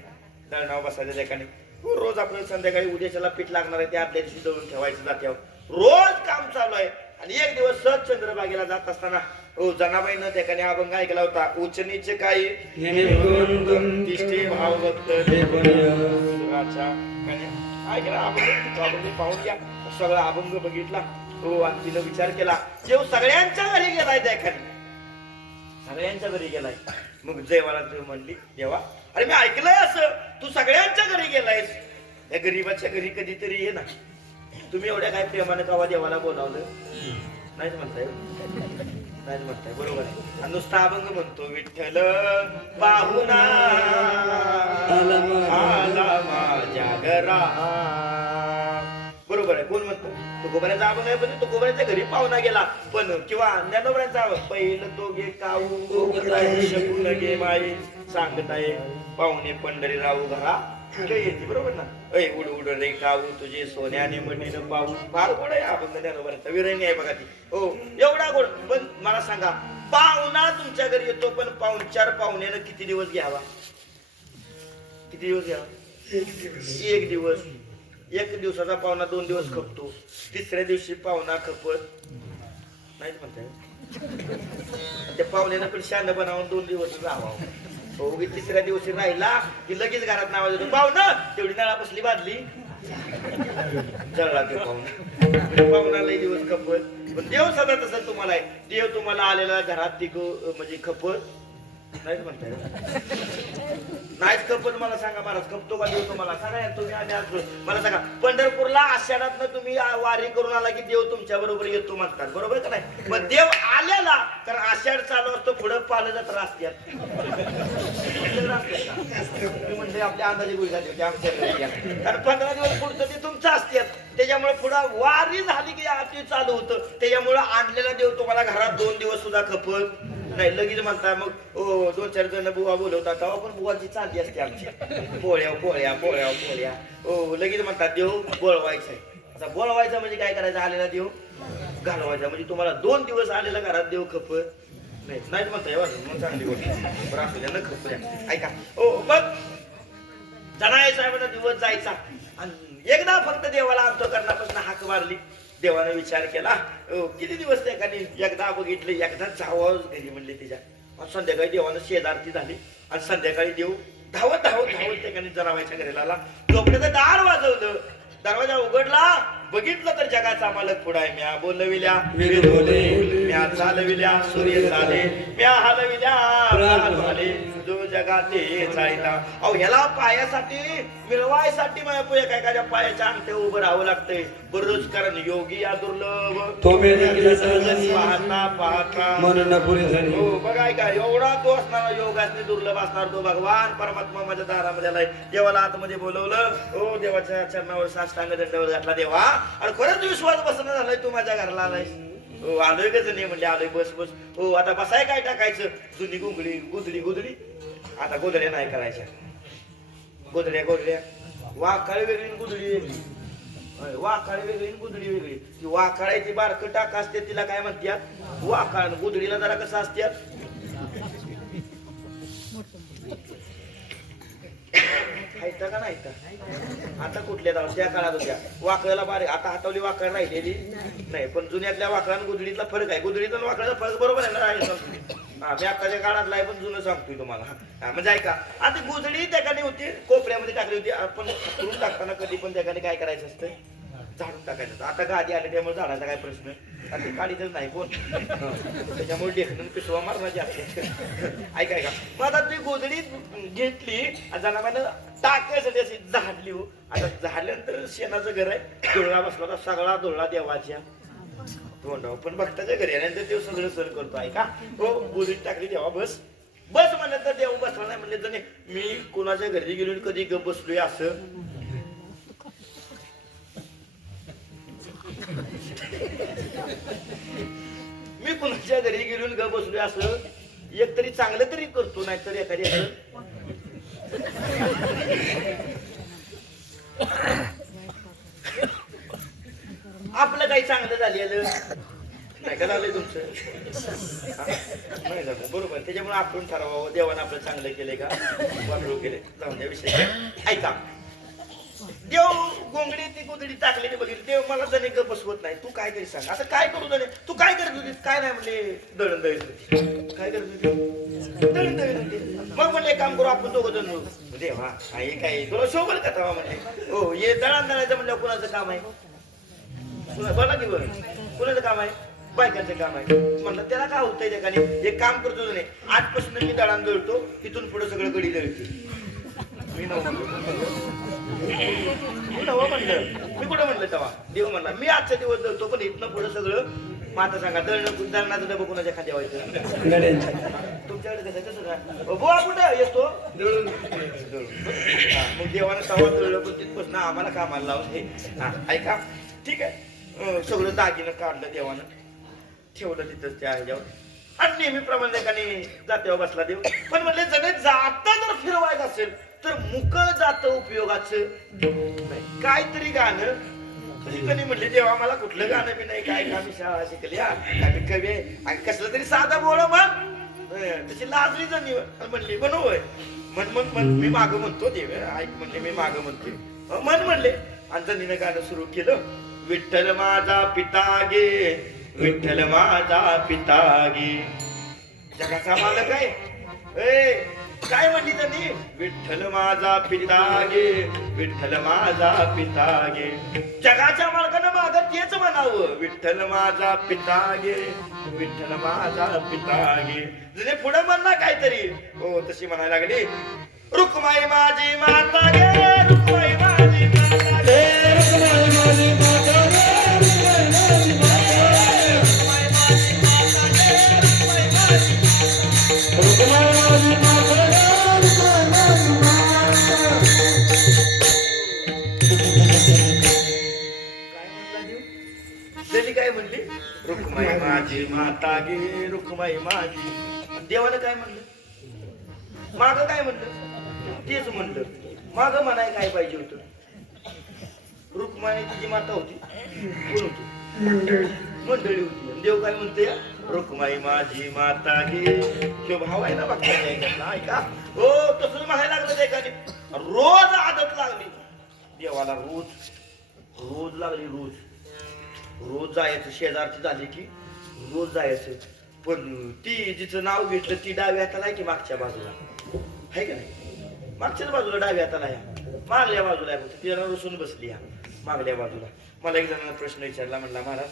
दळणावर बसायचं ठिकाणी हो रोज आपलं संध्याकाळी उद्याच्याला पीठ लागणार आहे ते आदल्या दिवशी दळून ठेवायचं जात्यावर रोज काम चालू आहे आणि एक दिवस सहज चंद्रभागेला जात असताना हो जनाबाईनं त्या ठिकाणी अभंग ऐकला होता उच्च नीच काही भाव भक्त ऐकला अभंग पाहून घ्या सगळा अभंग बघितला हो आणि तिनं विचार केला जेव्हा सगळ्यांच्या घरी गेलाय त्या एखादी सगळ्यांच्या घरी गेलाय मग देवाला म्हणली देवा अरे मी ऐकलंय असं तू सगळ्यांच्या घरी गेलायस या गरीबाच्या घरी कधीतरी ये ना तुम्ही एवढ्या काय प्रेमाने कवा देवाला बोलावलं नाहीच म्हणताय बरोबर आहे आणि नुसता अभंग म्हणतो विठ्ठल पाहुणा आला माझ्या घरा बरोबर आहे कोण म्हणतो तो गोबऱ्याचा अभंग आहे पण तो गोबऱ्याच्या घरी पाहुणा गेला पण किंवा ज्ञानोबऱ्याचा अभंग पहिलं तो गे काऊ शकून गे माई सांगताय पाहुणे पंढरी राहू घरा येते बरोबर ना ऐ उड उड रे काऊ तुझे सोन्याने म्हणीनं पाहू फार गोड आहे अभंग ज्ञानोबऱ्याचा विरणी आहे बघा ती हो एवढा गोड पण मला सांगा पाहुणा तुमच्या घरी येतो पण पाहुणचार पाहुण्यानं किती दिवस घ्यावा एक दिवस एक दिवसाचा पाहुणा 2 दिवस खपतो तिसऱ्या दिवशी पाहुणा खपत नाहीच म्हणताय त्या पाहुण्यानं पण शान बनावून 2 दिवस राहावं हो तिसऱ्या दिवशी राहिला की लगेच घरात नाव देतो पाहुणा तेवढी नळा बसली बादली जळला ते पाहुणा लई दिवस खपत पण देव सदा तसं तुम्हाला आहे देव तुम्हाला आलेला घरात ती म्हणजे खपत नाहीच म्हणताय नाहीच खपत मला सांगा महाराज खपतो का देव तुम्हाला सांगा तुम्ही आम्ही आज मला सांगा पंढरपूरला आषाढातनं तुम्ही वारी करून आला की देव तुमच्या बरोबर येतो म्हणतात बरोबर का नाही पण देव आलेला कारण आषाढ चालू असतो पुढं पालं जत्रा असतात म्हणजे आपल्या अंदाजे गोळी झाली होती आमच्या कारण 15 दिवस पुढचं ते तुमचं असतात त्याच्यामुळे पुढं वारी झाली की आरती चालू होतं त्याच्यामुळे आणलेला देव तुम्हाला घरात 2 दिवस सुद्धा खपत नाही लगेच म्हणता मग 2-4 जण बुवा बोलवतात तेव्हा पण बुवाची चालली असते आमची पोळ्या हो लगेच म्हणतात देव बोळवायचा आता बोळवायचा म्हणजे काय करायचं आलेला देव घालवायचा म्हणजे तुम्हाला 2 दिवस आलेला घरात देव खपत नाही म्हणताय मग चांगली गोष्ट बरं असू द्या न खपू द्या ऐका हो बघ जनाय साहेबांना दिवस जायचा आणि एकदा फक्त देवाला अंतःकरणापासून हाक मारली देवाने विचार केला किती दिवस त्या ठिकाणी एकदा बघितलं एकदा जावं घरी म्हणले तिच्या संध्याकाळी देवानं शेजारती झाली आणि संध्याकाळी देव धावत त्या ठिकाणी जनाबाईच्या घरी आला झोपड्याचं दार वाजवलं दरवाजा उघडला बघितलं तर जगाचा मालक पुढाय म्या बोलविल्या विरोले म्या चालविल्या सूर्य चाले म्या हलविल्या प्राण झाले जो जगाते चालिता. अहो ह्याला पायासाठी मिळवायसाठी माझ्या एखाद्या पायाच्या अंगठ्या उभं राहावं लागतंय बरोच, कारण योगी या दुर्लभ तो पाहता पाहता म्हणून पुरे झाली. हो बघाय का एवढा तो असणारा योग असणे दुर्लभ असणार तो भगवान परमात्मा माझ्या दारामध्ये आलाय. देवाला आतमध्ये बोलवलं, हो देवाच्या चरणावर साष्टांग दंडावर घातला देवा, आणि खरंच विश्वास बसणं झालाय तू माझ्या घराला आलाय. हो आलोय का जणी म्हणले आलोय बस बस. हो आता बसाय काय टाकायचं, जुनी गुंगडी गुदडी गुदडी आता गोधड्या नाही करायच्या. गोधड्या गोधड्या वाकाळी वेगळी गुदडी वेगळी, वाकाळी वेगळी गुदडी वेगळी. ती वाकाळाची बारक टाक असते तिला काय म्हणतात वाकाळ, गुदडीला जरा कसं असतात खायचा का नाही का. आता कुठल्या जाऊ त्या काळात होत्या वाकळ्याला बारीक, आता हातावली वाकळ राहिलेली नाही, पण जुन्यातल्या वाकळा आणि गुदडीतला फरक आहे. गुदडीचा आणि वाकळाचा फरक बरोबर आहे ना. हा मी आताच्या काळातला आहे पण जुनं सांगतोय तुम्हाला. हा म्हणजे ऐका, आता गुदडी त्या ठिकाणी होती कोपऱ्यामध्ये टाकली होती. आपण करून टाकताना कधी पण त्या ठिकाणी काय करायचं असतं झाडून टाकायचं. आता गादी आली त्यामुळे झाडाचा काय प्रश्न, आता काढीतच नाही कोण, त्याच्यामुळे ढेकणून पिसवा मारण्याची असते. ऐका ऐका, मग आता ती गोधडी घेतली जनाबानं टाकायसाठी अशी झाडली. हो आता झाडल्यानंतर शेणाचं घर आहे, धुळा बसला होता सगळा धुळा देवाच्या तोंडावर, पण भक्ताच्या घरी आल्यानंतर देव सगळं सण करतो. ऐका हो गोधडी टाकली देवा बस बस म्हणलं तर देव बसला नाही म्हणले तर मी कोणाच्या घरी गेलो कधी गप बसलोय असं. मी कुणाच्या घरी गेलो ग बसलोय असं एक तरी चांगलं तरी करतो, नाही तर एखादी आपलं काही चांगलं झालेलं नाही का झालंय तुमचं नाही झालं बरोबर. त्याच्यामुळे आपण ठरवावं देवानं आपलं चांगलं केलंय का वाटलं केले जाऊन द्या विषय. ऐका देव गोंगडी ती गोंगडी टाकलेली बघितली, देव मला जणे ग बसवत नाही. तू काय तरी सांग आता काय करू जणे, तू काय करत होतीस. काय नाही म्हणले दळण दळीत होती. काय करत होती दळण दळीत होती. मग म्हणले काम करू आपण दोघं जण देवा हे काय तुला शोभल का तवा म्हणले. हो हे दळण दळायचं म्हणलं कुणाचं काम आहे बघा की बरं कुणाचं काम आहे बायकांचं काम आहे. म्हणलं त्याला काय होतंय त्या ठिकाणी एक काम करतो नाही आजपासून मी दळण दळतो इथून पुढे सगळं गडी दळते. मी नवं म्हणलं मी कुठं म्हणलं तेव्हा देव म्हणला मी आजचा दिवस दळतो पण इथनं पुढे सगळं. मग आता सांगा दळणाचं डबं कोणाच्या खात्या व्हायचं तुमच्याकडे कसं कसं का बुवा कुठं येतो दळून मग देवानं तवा दळलं पण तिथपासून आम्हाला कामाला लावून. हा ऐका ठीक आहे सगळं दागिनं काढलं देवानं ठेवलं तिथंच त्या ह्याच्यावर आणि नेहमीप्रमाणे एकाने जात्यावर बसला देव. पण म्हणले जणे जाता जर फिरवायचं असेल तर मुकळ जात उपयोगाचं नाही काहीतरी गाणं. कधी म्हणले देवा मला कुठलं गाणं बी नाही काय का मी शाळा शिकली आम्ही कवी आहे कसलं तरी साधा बोळ म्हण तशी लाजली जणी म्हणली बनवय म्हण म्हण म्हण मी मागं म्हणतो देव ऐक म्हणले मी मागं म्हणते म्हण म्हणले. आणि जणीनं गाणं सुरू केलं विठ्ठल माझा पिता गे विठ्ठल माझा पिता गे. जगाचा मालक आहे काय म्हणली त्यांनी विठ्ठल माझा पिता गे विठ्ठल माझा पिता गे. जगाच्या मालकानं मागं तेच म्हणावं विठ्ठल माझा पिता गे विठ्ठल माझा पिता गे. जणे पुढे म्हणणार काहीतरी हो तशी म्हणायला लागली रुक्माई माझी माता गे रुक्माई माझी माता गे रुक्माई माझी माता गे काय म्हणली रुक्माई माझी माता गे रुक्माई माझी. देवानं काय म्हणलं माग काय म्हणलं तेच म्हणलं माग म्हणाय काय पाहिजे होतं. रुक्माई तिची माता होती कोण होती मंडळी होती. देव काय म्हणते रुक्माई माझी माता गे. तो भाव आहे ना बघा ऐका हो तसंच म्हणायला लागलं एकाने. रोज आदत लागली देवाला रोज रोज लागली रोज रोज जायचं शेजारची झाली की रोज जायचं. पण ती जिचं नाव घेतलं ती डाव्या हाताला आहे की मागच्या बाजूला आहे का नाही मागच्याच बाजूला डाव्या हाताला आहे मागल्या बाजूला आहे तिला रुसून बसली ह्या मागल्या बाजूला. मला एक जणांना प्रश्न विचारला, म्हणला महाराज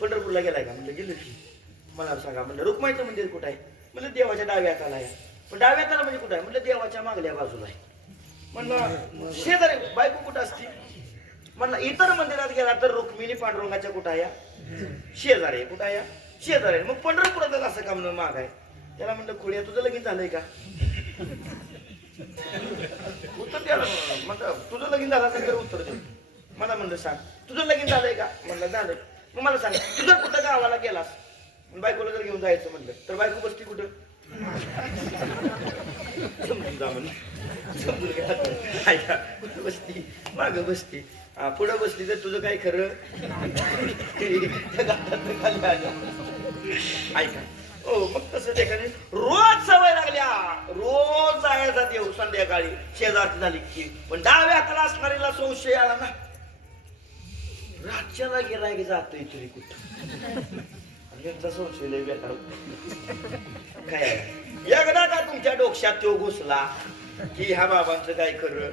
पंढरपूरला गेलाय का? म्हणलं गेलो की. मला सांगा म्हणलं रुक्माईचं मंदिर कुठं आहे? म्हणलं देवाच्या डाव्या हाताला आहे. पण डाव्या हाताला म्हणजे कुठं आहे? म्हणलं देवाच्या मागल्या बाजूला आहे. म्हणलं शेजारी बायको कुठं असते? म्हणलं इतर मंदिरात गेला तर रुक्मिणी पांडुरंगाच्या कुठं आहे? शेजारी. कुठं आहे? शेजारी. मग पंढरपुरात असं का म्हणून माग आहे? त्याला म्हणलं खोड्या तुझं लगीन झालंय का? उत्तर द्यायला म्हणलं तुझं लगीन झालं असेल तर उत्तर दे. मला म्हणलं सांग तुझं लगीन झालंय का? म्हणलं झालं. मग मला सांग तुझं कुठं गावाला गेलास बायकोला जर घेऊन जायचं म्हणलं तर बायको बसती कुठं? समजून जा म्हणलं. समजून घ्या. ऐका कुठं बसती? मागं बसती. पुढं बसली तर तुझं काय खरं? ऐका हो मग तसं ठिकाणी रोज सवय लागल्या. रोज जायचा देव संध्याकाळी शेजारची झाली की. पण डाव्या हाताला असणारीला संशय आला ना, राज्याला गेलाय की जातोय तरी कुठं. यांचा संशय लय बेकार काय एकदा का तुमच्या डोक्यात तो घुसला की ह्या बाबांचं काय खरं,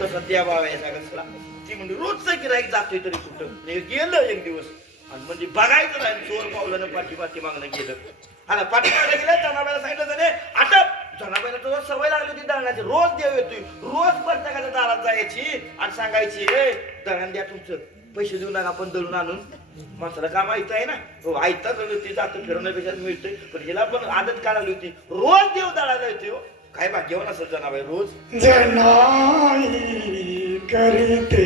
तसं त्या बाबाचा घुसला ती म्हणजे रोजचं गिराईक जातोय तरी कुठं. गेलं एक दिवस आणि म्हणजे बघायचं नाही चोर पावलं पाठी मागणं गेलं. आता पाठीमागं गेलं जनाबाईला सांगितलं जाणे आटप. जनाबाईला तुझा सवय लागली होती दळणाची. रोज देव येतोय. रोज प्रत्येकाच्या दारात जायची आणि सांगायची ए दळण द्या तुमचं, पैसे देऊ नका आपण दळून आणून. माणसाला काम ऐकता आहे ना. हो ऐकता ते जातं फिरवण्यापेक्षा मिळतंय. पण हिला पण आदत काढायला होती. रोज देव दळायला येतोय. हो काय भाग्यवान असं जनाबाई रोज जनाई करते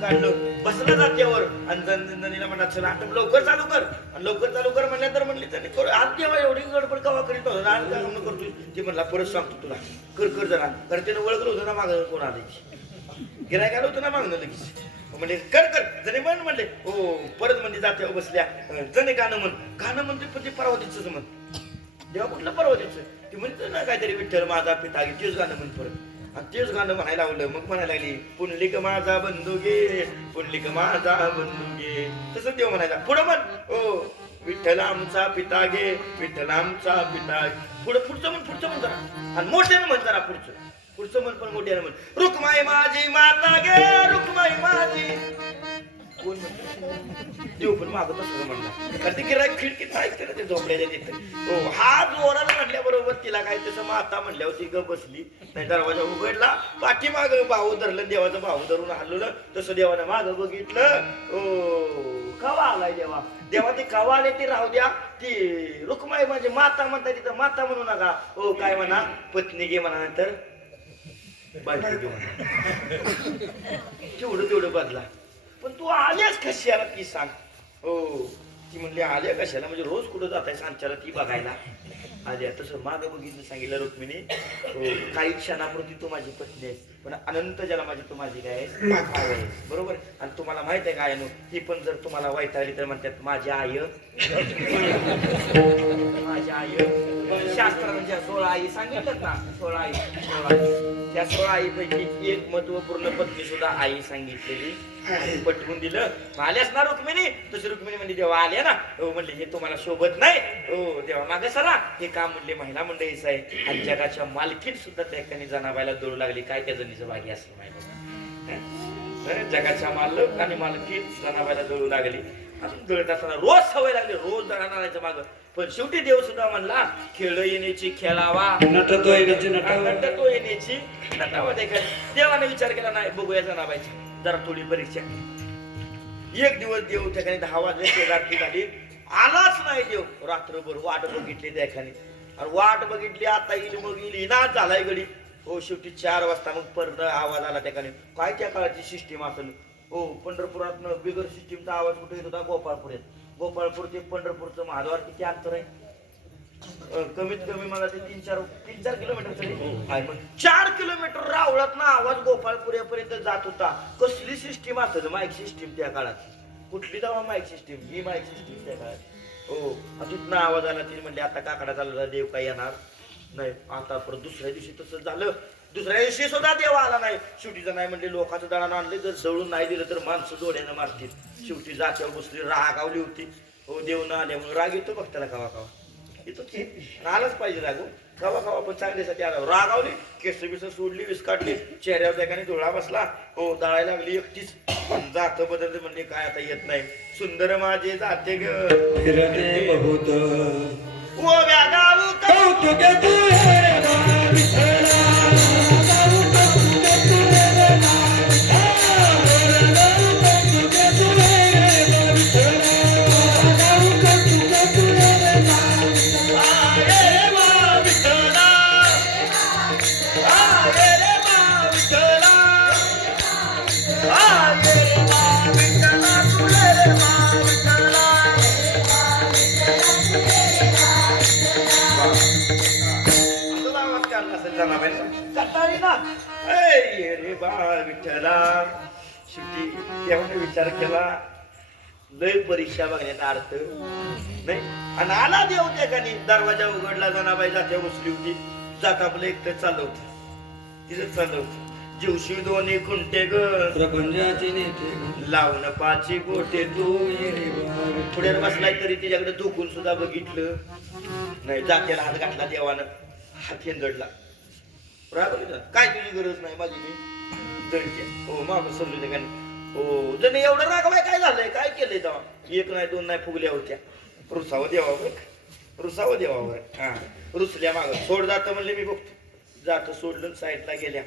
काढलं बसला जात्यावर आणि नदीला म्हणा चला आता लवकर चालू कर. आणि लवकर चालू कर म्हणल्या तर म्हणली त्यांनी आज तेव्हा एवढी गडबड कवा करीत होता आज काय करतोय ते म्हणला परत सांगतो तुला कर जरा. कारण त्यानं ओळखलं होतं ना मागं कोण आलं गिरायक आलं होतं ना मागणं लगेच. म्हणजे कर जणे म्हण म्हणले हो परत म्हणजे जात्यावर बसल्या जणे गाणं म्हणते पण ते परवातीच म्हण. देवा कुठलं परवातीचं ते म्हणतं ना काहीतरी विठ्ठल माझा पिता गे तेच गाणं म्हण परत. आणि तेच गाणं म्हणायला लावलं. मग म्हणायला लागली पुंडलिक माझा बंधू गे पुंडलिक माझा बंधू गे. तसं देव म्हणायला पुढं म्हण ओ विठ्ठल आमचा पिता गे विठ्ठल आमचा पिता. पुढचं म्हण जरा आणि मोठ्यानं म्हण जरा पुढचं म्हण पण मोठ्यानं म्हण. रुक्माई माझी माता गे रुक्माई माझी. कोण म्हणतो देव पण मागं तसं म्हणला. कारण ते गिराईक खिडकीत ऐकते ना ते झोपड्याच्या तिथे. हो हा जोराला म्हटल्याबरोबर तिला काय तसं माता म्हणल्यावर ती ग बसली. नाही दरवाजा उघडला पाठीमाग भाऊ धरलं देवाचं भाऊ धरून हल्लं. तसं देवानं मागं बघितलं. ओ कवा आलाय देवा ते कवा आले ते राहू द्या. ती रुक्माई म्हणजे माता म्हणता तिथं माता म्हणू नका. हो काय म्हणा पत्नी घे म्हणा नंतर बायको घे म्हणा. तेवढं बदला. पण तू आल्यास कशाला ती सांग. हो ती म्हणली आल्या कशाला म्हणजे रोज कुठं जाताय सांच्याला ती बघायला आल्या. तसं मागं बघितलं सांगितलं रुक्मिणी हो काही क्षणापुरती तू माझी पत्नी आहेस पण अनंत जन्माची तू माझी काय आहेस बरोबर. आणि तुम्हाला माहित आहे काय ही पण जर तुम्हाला वाईट आली तर म्हणतात माझी आई शास्त्रानं ज्या 16 आई सांगितलं ना 16 आई त्या 16 आईपैकी एक महत्वपूर्ण पत्नी सुद्धा आई सांगितलेली. पटवून दिलं आल्यास ना रुक्मिणी. तशी रुक्मिणी म्हणजे देवा आल्या ना हो म्हणले हे तुम्हाला शोभत नाही. हो देवा मागे सरा हे काम म्हणले महिला मंडळीच आहे. आणि जगाच्या मालकीन सुद्धा त्या ठिकाणी जनाबाईला दौडू लागली. काय त्या जणीचं भागी असलं माहिती जगाच्या मालक आणि मालकी जनाबाईला जळू लागली. अजून जळत असताना रोज सवय लागली, रोज दळण आणायचं मागं. पण शेवटी देव सुद्धा म्हणला खेळ येण्याची खेळावा, नटतो येण्याची नटतो येण्याची नटावा. देवाने विचार केला नाही बघूया जनाबाईची जरा थोडी परीक्षा. एक दिवस देव त्या ठिकाणी 10 वाजले शेजारती झाली, आलाच नाही देव. रात्रभर वाट बघितली त्या ठिकाणी, आणि वाट बघितली आता येईल मग येईल, इनाच झालाय गडी. हो शेवटी 4 वाजता मग परत आवाज आला त्या ठिकाणी. काय त्या काळाची सिस्टीम असेल. हो पंढरपुरात बिगर सिस्टीमचा आवाज कुठे येत होता? गोपाळपुरात. गोपाळपूर ते पंढरपूरचं महाद्वार किती अंतर आहे? कमीत कमी मला ते 3-4 किलोमीटर तरी आहे. मग 4 किलोमीटर रावळात ना आवाज गोपाळपुऱ्यापर्यंत जात होता. कसली सिस्टीम असेल? माईक सिस्टीम त्या काळात. कुठली तेव्हा माईक सिस्टीम? ही माईक सिस्टीम त्या काळात. हो तिथनं आवाज आला. तिने म्हणले आता काकडा चालला, देव काही येणार नाही. आता परत दुसऱ्या दिवशी तसं झालं. दुसऱ्या दिवशी सुद्धा देव आला नाही. शेवटीचं नाही म्हणले लोकांचं दळण आणले, जर जळून नाही दिलं तर माणसं जोड्यानं मारतील. शेवटी जात्यावर बसली, रागावली होती. हो देव न आले म्हणून राग येतो भक्ताला कवा कवा येतो की आलाच पाहिजे रागू कवा कवा. पण चांगल्यासाठी आला. रागावली, केस बिस सोडली, विस्काटली, चेहऱ्यावर त्याने धुळा बसला. हो दळायला लागली एकटीच. पण जात बदलते म्हणले काय आता येत नाही. सुंदर माझे जाते ग फिरते बहुत ओव्या गाऊ कौतुक तुझे विठ्ठला. विठ्ठला. शेवटी तेव्हा विचार केला लय परीक्षा बघण्याचा अर्थ नाही. आणि आला देव त्या ठिकाणी. दरवाजा उघडला, जनाबाई जात्या बसली होती. जात आपलं एकटं चाललं होतं, तिथं चाललं होतं. जीवशी 2 खुंटे ग प्रपंचाची नेते लावून 5 गोटे तू. पुढे बसलाय तरी तिच्याकडे झोकून सुद्धा बघितलं नाही. जात्याला हात घातला देवानं, हात हेंदडला. काय तुझी गरज नाही, माझी मी दळते. हो माग समजू दे. हो जण एवढं रागवाय काय झालंय? काय केलंय तेव्हा? 1 नाही 2 नाही फुगल्या होत्या. रुसावं देवावर, रुसावं देवावर. हा रुसल्या माग. सोड जात म्हणले मी बघतो. जात सोडलं, साईडला गेल्या,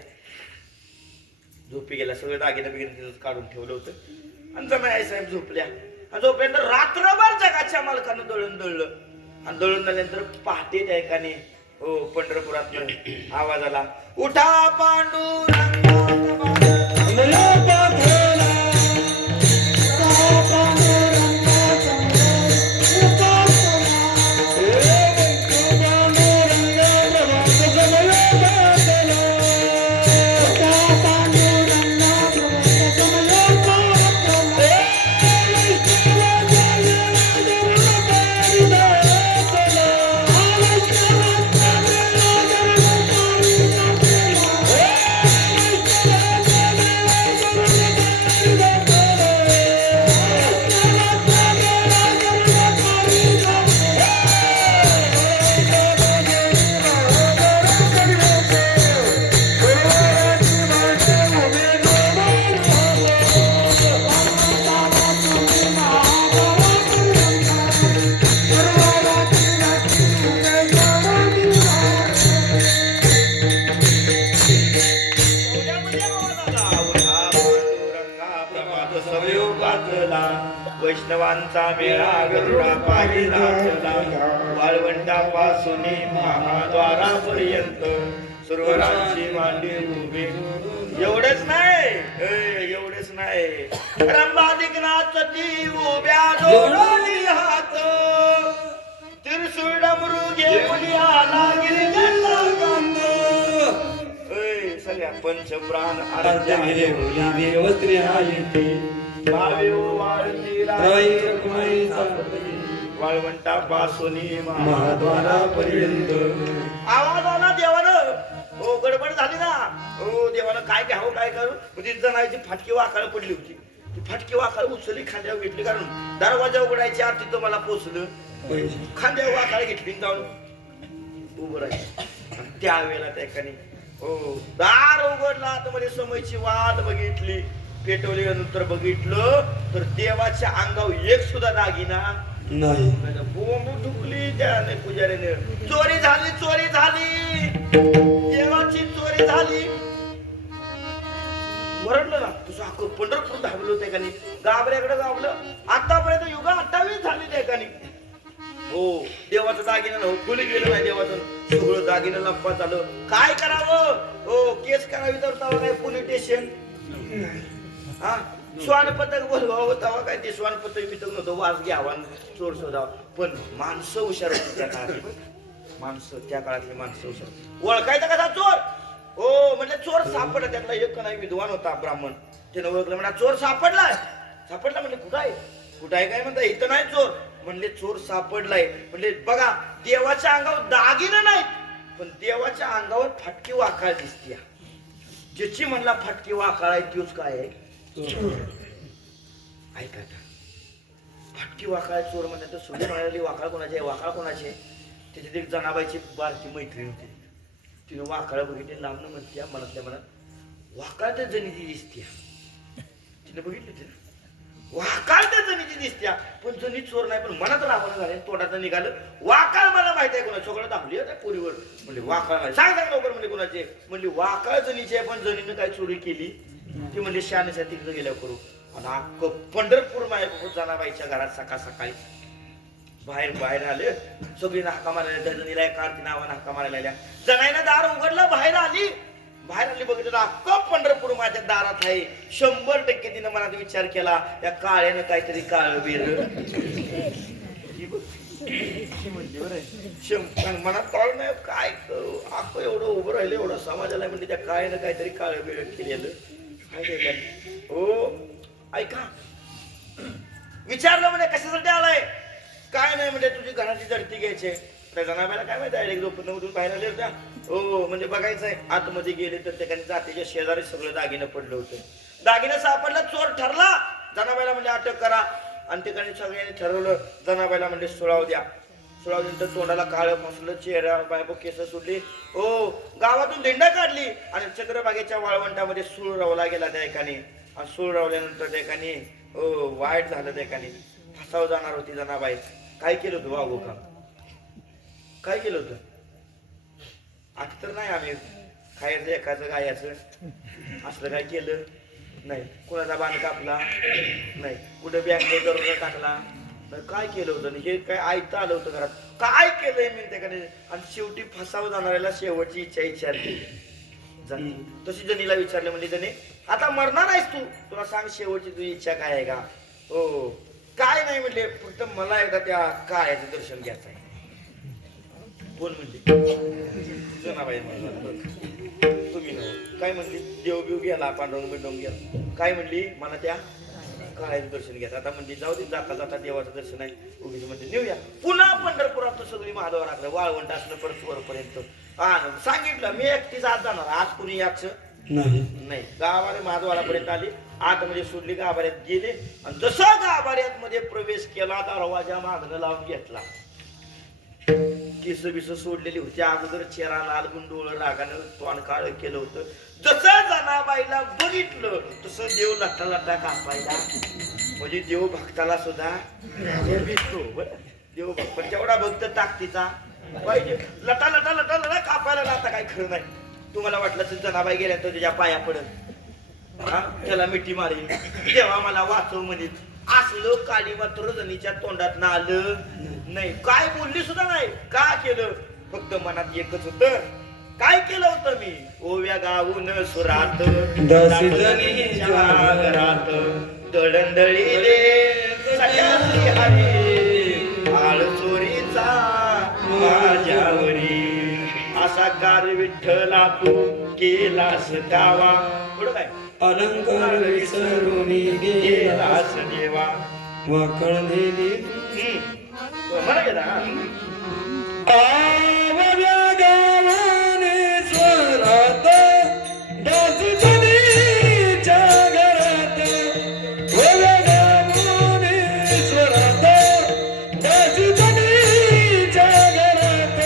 झोपी गेल्या. सगळं दागिनं बिगिनं तिथं काढून ठेवलं होतं. आणि जमा आई साहेब झोपल्या. आणि झोपल्यानंतर रात्रभर जगाच्या मालकानं दळण दळलं. आणि दळून झाल्यानंतर पहाटे त्या एकाने हो पंढरपुरात आवाज आला, उठा पांडुरंगा. वैष्णवांचा मेळा गरुडा पायी नाचला. वाळवंटापासून महाद्वारापर्यंत सुरवरांची मांडी उभी. एवढेच नाही, एवढेच नाही. रंभादिक नाचती उभ्या जोडोनी हात. त्रिशूळ डमरू घेऊन आला गिरिजाचा कांत. सगळ्या पंचप्राण आराध्य देवस्त्री आहे वाळवंटापासून महाद्वारापर्यंत आवाज आला देवानं. हो गडबड झाली ना. हो देवानं काय घ्यावं काय करू. म्हणजे जणांची फाटकी वाकाळ पडली होती. ती फाटकी वाकाळ उचलली, खांद्यावर घेतली. कारण दरवाजा उघडायच्या आत तिथं मला पोचलं. खांद्यावर वाकाळ घेतली, जाऊन उभं राहिलं. त्यावेळेला त्या ठिकाणी हो दार उघडला तर मध्ये समयची वाट बघितली. पेटवल्यानंतर बघितलं तर देवाच्या अंगावर एक सुद्धा दागिना नाही. बोंब ठुकली त्याने पुजारीने. चोरी झाली, चोरी झाली, देवाची चोरी झाली. वरडलं ना तुझं अख्खं पंढरपूर धावलं त्या ठिकाणी, गाबऱ्याकडे गावलं. आतापर्यंत युगा 28 झाली त्या ठिकाणी. हो, देवाचं दागिनं हो, खुली गेलं नाही देवाचं सगळं दागिनं लंपा झालं. काय करावं? हो, केस करावी तर तवा काय पोलीस स्टेशन. हा, श्वानपथक बोलवावं तेव्हा काय ते श्वानपथक बिथक नव्हतं, वास घ्यावा चोर शोधावा. पण माणसं हुशार होती त्या काळातली. माणसं, त्या काळातली माणसं हुशार. ओळखायचा कसा चोर? हो, म्हणजे चोर सापडला. त्यातला एक नाही विद्वान होता ब्राह्मण, त्यानं ओळखलं. म्हणा चोर सापडलाय. सापडला म्हणजे कुठं आहे? कुठं आहे काय म्हणता? इथं नाही चोर. म्हणले चोर सापडलाय. म्हणले बघा, देवाच्या अंगावर दागिनं नाहीत, पण देवाच्या अंगावर फाटकी वाकाळ दिसते. ज्याची म्हणला फाटकी वाकाळ आहे तोच काय आहे? ऐका, फाटकी वाकाळ चोर म्हणतात. तर सुरू म्हणाली वाकाळ कोणाची आहे? वाकाळ कोणाची आहे? त्याच्यात एक जनाबाईची बारकी मैत्रीण होती. तिने वाकाळ बघितली, लांबनं म्हणत्या, मनातल्या मनात वाकाळ त्या जणीची दिसत्या. तिने बघितली, तिने वाकाळ त्या जणीची दिसत्या, पण जणी चोर नाही. पण मनात रावण झाले, तोंडात निघालं वाकाळ. मला माहिती आहे कोणा सगळं दाखवली त्या पोरीवर. म्हणजे वाकाळ सांग लवकर. म्हणजे कोणाचे? म्हणजे वाकाळ जणीची आहे, पण जणीनं काय चोरी केली ती म्हणजे शानशा तिकडे गेल्या करू. आणि अख्खं पंढरपूर माझ्या जनाबाईच्या घरात सकाळ सकाळी बाहेर आले. सगळी हाका मारायला, त्या जणीला एका आरती नावानं हाका मारायला. जणाईनं दार उघडलं, बाहेर आली बघितलं अख्खं पंढरपूर माझ्या दारात आहे. 100% तिनं मनात विचार केला, या काळ्यानं काहीतरी काळ बेर मनात कळ नाही काय करू. अख्खं एवढं उभं राहिलं, एवढं समाजाला म्हणजे त्या काळ्यानं काहीतरी काळ बेर केलेलं. हो, ऐका, विचारलं म्हणजे कशासाठी आलाय? काय नाही म्हणजे तुझी घराची जडती घ्यायची. त्या जनाबाईला काय माहिती आहे, एक झोपडीमधून बाहेर आले होत्या. हो, म्हणजे बघायचंय. आतमध्ये गेले तर त्या जातीच्या शेजारी सगळं दागिनं पडलं होतं. दागिनं सापडलं, चोर ठरला. जनाबाईला म्हणजे अटक करा. आणि ठिकाणी सगळ्यांनी ठरवलं. जनाबाईला म्हणजे सुळाव द्या. सुळाव नंतर तोंडाला काळं फासलं, चेहरा बायको केस सुटली. हो, गावातून दिंडा काढली आणि चंद्रभागेच्या वाळवंटामध्ये सूळ रवला गेला त्या एकाने. आणि सूळ रवल्यानंतर त्या एकाने वाईट झालं. त्या एकाने फसाव जाणार होती जनाबाई. काय केलं होतं वागो का? काय केलं होतं? आता तर नाही आम्ही खायचं एखादं गायाचं असलं काय केलं नाही. कुणाचा बांध कापला नाही, कुठे बँकेत दरोडा टाकला नाही. काय केलं होतं? हे काय ऐकता आलं होतं घरात? काय केलंय मी त्याकडे? आणि शेवटी फसावं जाणाऱ्याला शेवटची इच्छा विचारली. तशी जणीला विचारले, म्हणजे जणी आता मरणार आहेस तू, तुला सांग शेवटची तुझी इच्छा काय आहे का? हो, काय नाही म्हणले, फक्त मला एकदा त्या काळ्याचं दर्शन घ्यायचं आहे. कोण म्हणले? जनाबाई म्हणला. तुम्ही ना काय म्हणली? देव बिव गेला, पांडवून बिंडवून गेला. काय म्हणली? मला त्या काळ्याचं दर्शन घ्यायचं. आता म्हणजे जाऊ दे, जाता जाता देवाचं दर्शन आहे, उगीच म्हणजे नेऊया. पुन्हा पंढरपुरात सगळी महादेवा राखलं, वाळवंट असलं परत वरपर्यंत. सांगितलं मी एकटीच आज जाणार, आज कुणी याच नाही. गावाने महाद्वारापर्यंत आली, आतमध्ये सोडली, गाभाऱ्यात गेले. आणि जसं गाभाऱ्यात मध्ये प्रवेश केला, दरवाजा मागणं लावून घेतला. केस बिस सोडलेली होती अगोदर, चेहरा लाल गुंडोळ, रागानं तोंड काळ केलं होतं. जसं जनाबाईला बघितलं तसं देव लटा लटा कापायला. म्हणजे देव भक्ताला सुद्धा देव भक्त, पण तेवढा भक्त ताकदीचा पाहिजे. लटा लटा लटा लटा कापायला. आता काय खरं नाही. तुम्हाला वाटलं तर जनाबाई गेल्या तर तुझ्या पाया पडत, त्याला मिठी मारेल, तेव्हा मला वाचव म्हणेल. असलं काळी मात्र जणीच्या तोंडात ना आलं नाही. काय बोलली सुद्धा नाही. का केलं? फक्त मनात एकच होत. काय केलं होतं मी? ओव्या गाऊन सुरात घरात दळंदळीले सगळ्याची हरी आळ चोरीचा माझ्यावरी. असा कार विठ्ठला तू केलास दावा. पुढं काय? अलंकार विसरून गेलास देवा. वाकळलेली म्हणा गेला. आवड्या गावाने स्वरात दासजनीच्या घरात. ओव्या गावाने स्वरात दासजनीच्या घरात.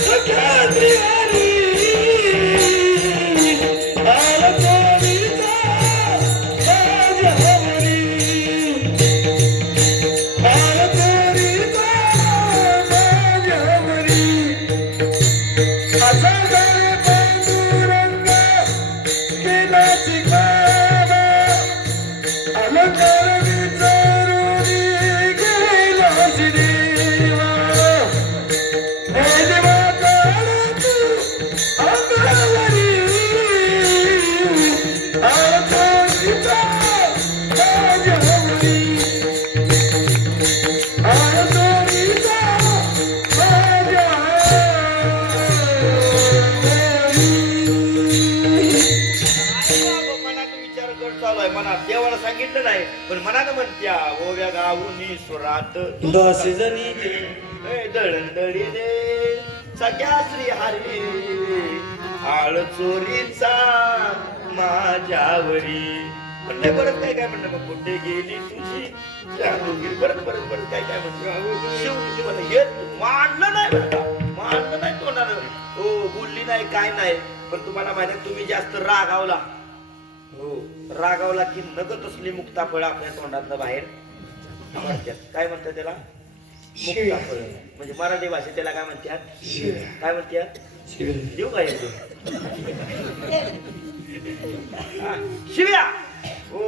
सख्या श्रीहरी मनात विचार कर चालू आहे. मनात देवाला सांगितलं नाही पण मनात म्हणत्या ओव्या गाऊनी सुरात दासी जनी दळंदळी रे सख्या श्री हरी आळ चोरीचा माझ्यावरी म्हणलं. परत काय काय म्हणलं मग कुठे गेली तुझी जादूगिरी. परत परत परत काय काय म्हणलं शेवटी मला येत मानलं नाही बरं का, मानलं नाही तोंडाला. हो बोलली नाही काय नाही. पण तुम्हाला माहिती आहे तुम्ही जास्त रागावला, हो रागावला की नगत असली मुक्ताफळ आपल्या तोंडातनं बाहेर म्हणतात. काय म्हणतात त्याला? मुक्ताफळ. म्हणजे मराठी भाषेत त्याला काय म्हणतात? काय म्हणतात? देऊ काय शिव्या. हो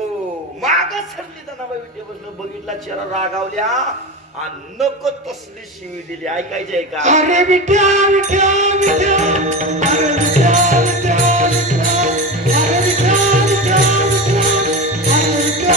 माग सरली त्यांना विटेबसलं बघितला चेहरा रागावल्या आणि नको तसली शिवी दिली. ऐकायची आहे का? अरे विट्या विट्या विट्या अरे विट्या विट्या विट्या अरे विट्या विट्या विट्या अरे विट्या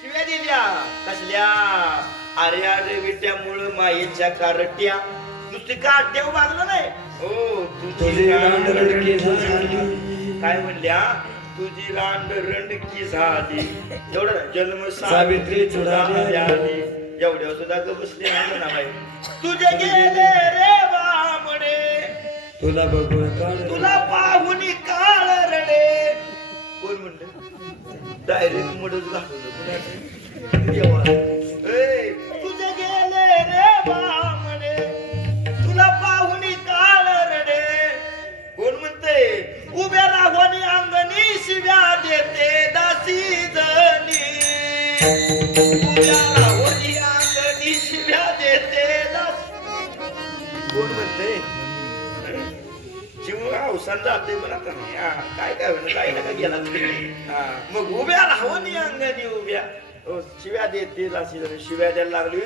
शिव्या दिल्या कसल्या? अरे अरे विट्यामुळं मायेच्या कारट्या नुसती काट्या बाजलं नाही. हो तुझी रांडरडकी झाली. काय म्हणल्या? तुझी रांडरडकी झाली. एवढं जन्म सावित्री चुडाली आली. एवढ्या सुद्धा ग बसले नाही म्हणा बाई. तुझे गेले रे बामणे तुला बघून काढ तुला पाहून काळ रडे. कोण म्हणलं? डायरेक्ट मडच घालवलं देवा. तुझे गेले रे बामणे तुला पाहून काळ रडे. कोण म्हणते? उभ्या राहून अंगणी शिव्या देते दासी जणी. उभ्या राहून अंगणी शिव्या देते दासी. कोण म्हणते? जीव अवसान जाते पण आता नाही. काय काय म्हणत काही नका गेला मग उभ्या राहून अंगणी उभ्या शिव्या देते अशी शिव्या द्यायला लागली.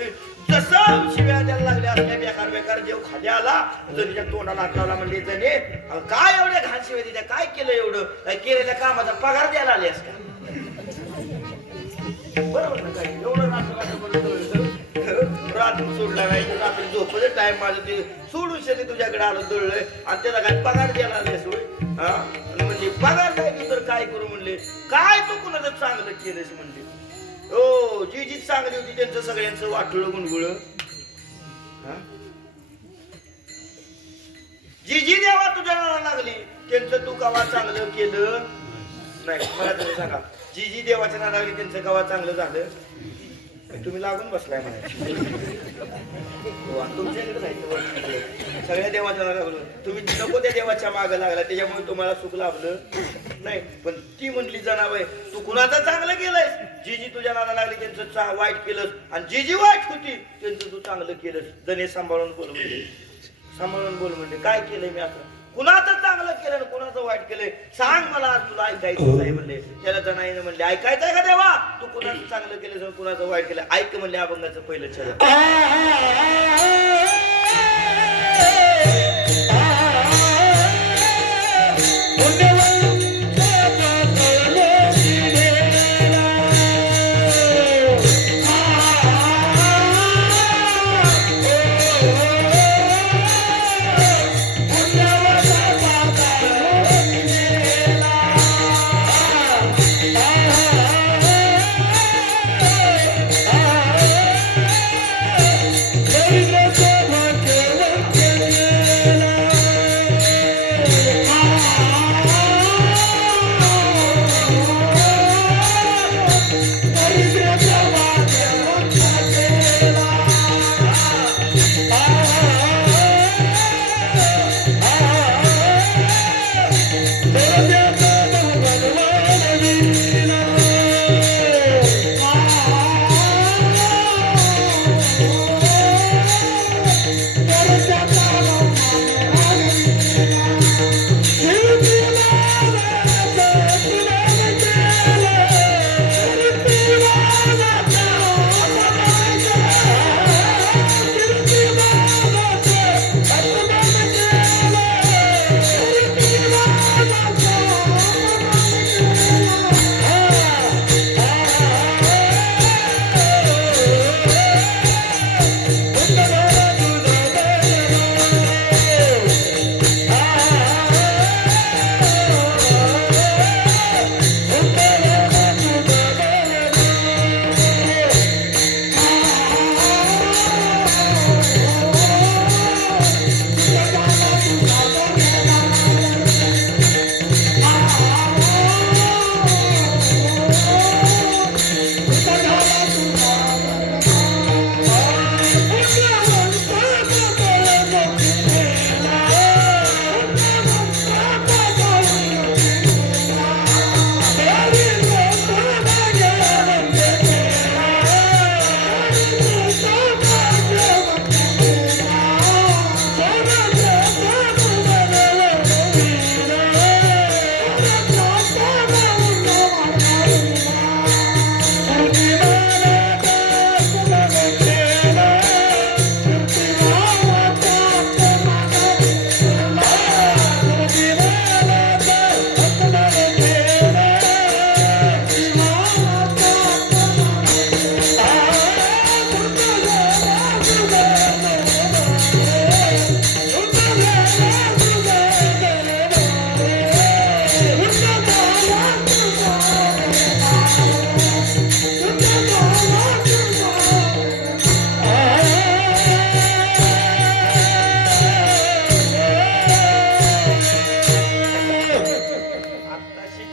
जसं शिव्या द्यायला लागल्या असल्या बेकार बेकार जेव खाली आला जणीच्या तोंडाला हात लावला. म्हणजे जणे काय एवढ्या घाण शिव्या दिल्या? काय केलं एवढं? काय केलेल्या कामाचा पगार द्यायला आल्यास का? बरोबर ना? काय एवढं रात्री सोडला नाही. रात्री झोपच टाइम माझं ते सोडून शनी तुझ्याकडे आलं दळलंय आणि त्याला काय पगार द्यायला आलेस होय? हा म्हणजे पगार द्यायची तर काय करू म्हणले? काय तू कुणाचं चांगलं केलंस म्हणले? हो जी जी चांगली होती त्यांचं सगळ्यांचं वाटोळं गुणगुळ. जी जी देवा तुझ्या नावाला लागली त्यांचं तू कवा चांगलं केलं नाही? मला तुम्ही सांगा. जी जी देवाच्या नावाला लागली त्यांचं कवा चांगलं झालं? तुम्ही लागून बसलाय म्हणायचं. तुमच्याकडे जायचं सगळ्या देवाच्या नावाला लागलो. तुम्ही नको त्या देवाच्या मागं लागला त्याच्यामुळे तुम्हाला सुख लाभलं नाही. पण ती म्हणली जनाबाई तू कुणाचं चांगलं केलंयस? जी जी तुझ्या नावाला लागली त्यांचं वाईट केलंस आणि जी जी वाईट होती त्यांचं तू चांगलं केलंस. जणे सांभाळून बोल म्हणजे सांभाळून बोल म्हणजे काय केलंय मी असं? कुणाचं चांगलं केलं ना कुणाचं वाईट केलंय सांग मला. तुला ऐकायचं आहे म्हणले. त्याला जनाईने म्हणले ऐकायचंय का देवा? तू कुणाचं चांगलं केलं कुणाचं वाईट केलं ऐक म्हणले. अभंगाचं पहिलं चरण.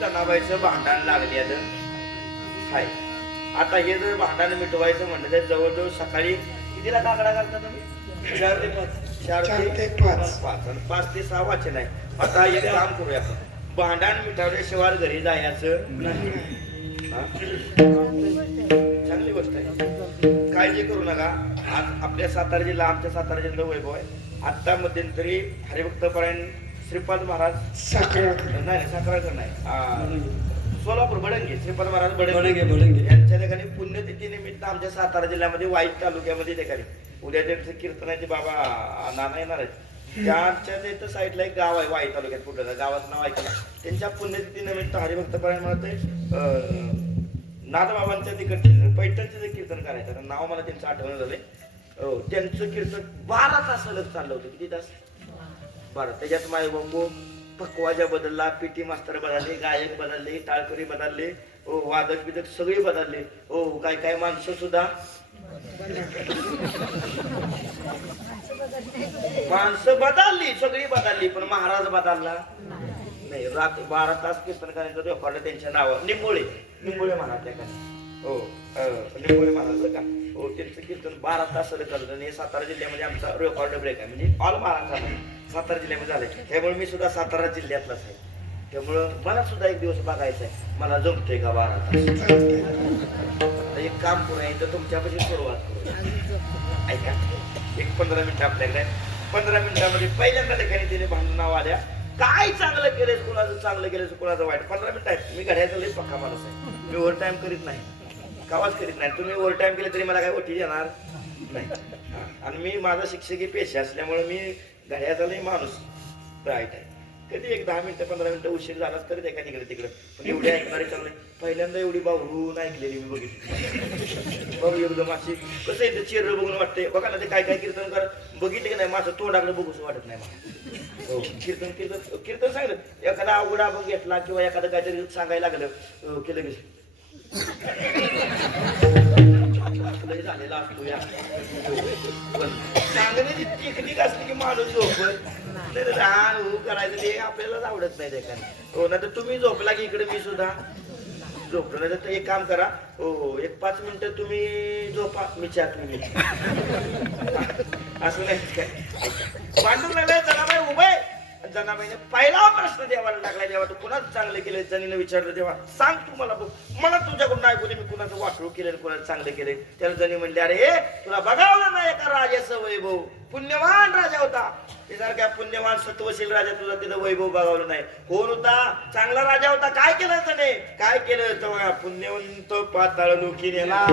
जनाबाईचं भांडण लागले हाय. आता हे जर भांडण मिटवायचं म्हणलं तर जवळजवळ सकाळी कितीला काकडा घालता तुम्ही? 4 ते 5. 4 ते 5 आणि 5 ते 6 वाचन आहे. आता एक काम करूया आपण, भांडण मिटवल्याशिवाय घरी जायचं नाही. चांगली गोष्ट आहे, काळजी करू नका. आज आपल्या सातारा जिल्हा, आमच्या सातारा जिल्हा वैभव आहे. आता मध्यंतरी हरिभक्तपरायण श्रीपाद महाराज साखराळकर नाही, सोलापूर बडंगे, श्रीपाद महाराज बडंगे यांच्या ठिकाणी पुण्यतिथी निमित्त आमच्या सातारा जिल्ह्यामध्ये वाईट तालुक्यामध्ये ठिकाणी उद्या त्यांचं कीर्तनाचे बाबा नाना येणार आहेत. त्यांच्या तिथं साईडला एक गाव आहे वाई तालुक्यात, कुठं गावाचं नाव ऐकलं. त्यांच्या पुण्यतिथी निमित्त हरिभक्तपरायण म्हणते नाथबाबांच्या तिकडचे पैठणचे जे कीर्तन करायचं, नाव मला त्यांचं आठवण झालंय. हो, त्यांचं कीर्तन 12 तास सलग चाललं होतं. किती तास? 12. त्याच्यात मायबाबू पकवाजा बदलला, पीटी मास्तर बदलले, गायक बदलले, टाळकरी बदलले, हो वादक बिदक सगळे बदलले. हो, काय काय माणसं सुद्धा माणसं बदलली, सगळी बदलली, पण महाराज बदलला नाही. रात 12 तास कीर्तन करायचं रेकॉर्ड त्यांच्या नावावर निंबोळे महाराज त्या काय. हो, निंबोळे महाराज का. हो, त्यांचं कीर्तन 12 तास चाललं. आणि सातारा जिल्ह्यामध्ये आमचा रेकॉर्ड ब्रेक आहे, म्हणजे ऑल महाराष्ट्राला सातारा जिल्ह्यामध्ये झालंय. त्यामुळे मी सुद्धा सातारा जिल्ह्यातलाच आहे. त्यामुळं मला सुद्धा एक दिवस बघायचं आहे, मला जमतंय का 12 तास. एक काम करूया, इथं तुमच्यापाशी सुरुवात करूया. ऐका, एक 15 मिनिटं आपल्याकडे. 15 मिनिटामध्ये पहिल्यांदा ठिकाणी तिने भांडणाव आल्या. काय चांगलं केलंय, कुणाचं चांगलं केलं, कुणाचं वाईट. 15 मिनिटं आहेत. मी घड्याचा लई पक्का माणूस आहे, मी ओव्हर टाइम करीत नाही, कावाच करीत नाही. तुम्ही ओव्हर टाइम केले तरी मला काय ओटी येणार नाही. आणि मी माझा शिक्षकी पेशा असल्यामुळे मी घड्याचा लई माणूस राईट आहे. कधी एक 10 मिनिटं 15 मिनिटं उशीर झालाच तरी एका तिकडे तिकडे, पण एवढी ऐकणारे चांगले. पहिल्यांदा एवढी बावरून ऐकलेली मी बघितली. बघ एकदम अशी कसं येतं चेहरा बघून वाटते. बघा ना, ते काय काय कीर्तन कर बघितले की नाही, माझं तोंडाकडे बघूच वाटत नाही मला. हो, कीर्तन कीर्तन कीर्तन सांगितलं, एखादा अवघड आपण घेतला किंवा एखादं काहीतरी सांगायला लागलं केलं की झालेला असतो या. पण सांगण्याची टेक्निक असली की माणूस झोपत करायचं ते आपल्यालाच आवडत नाही त्याच्याने. हो ना, तर तुम्ही झोपला की इकडे मी सुद्धा झोपलो. नाही तर एक काम करा, हो एक 5 मिनिटं तुम्ही झोपा, मी चहा तुम्ही असं नाही काय. भांडून लागलाय जनाबाई उभे. जनाबाईने पहिला प्रश्न देवाला लागला, जेव्हा तू कुणाचं चांगलं केलं. जनीनं विचारलं, तेव्हा सांग तू मला, बघ मला तुझ्याकडून ऐकू दे, मी कुणाचं वाटू केलं, कुणाचं चांगलं केलं. त्याला जनी म्हणले, अरे तुला बघावलं नाही एका राजाचं वैभव, पुण्यवान राजा होता. त्यासारख्या पुण्यवान सत्वशील राजा तुझा तिथं वैभव बघावलं नाही. कोण होता? चांगला राजा होता. काय केलं त्याने? काय केलं? तेव्हा पुण्यवंत पाताळ लोकी नेला,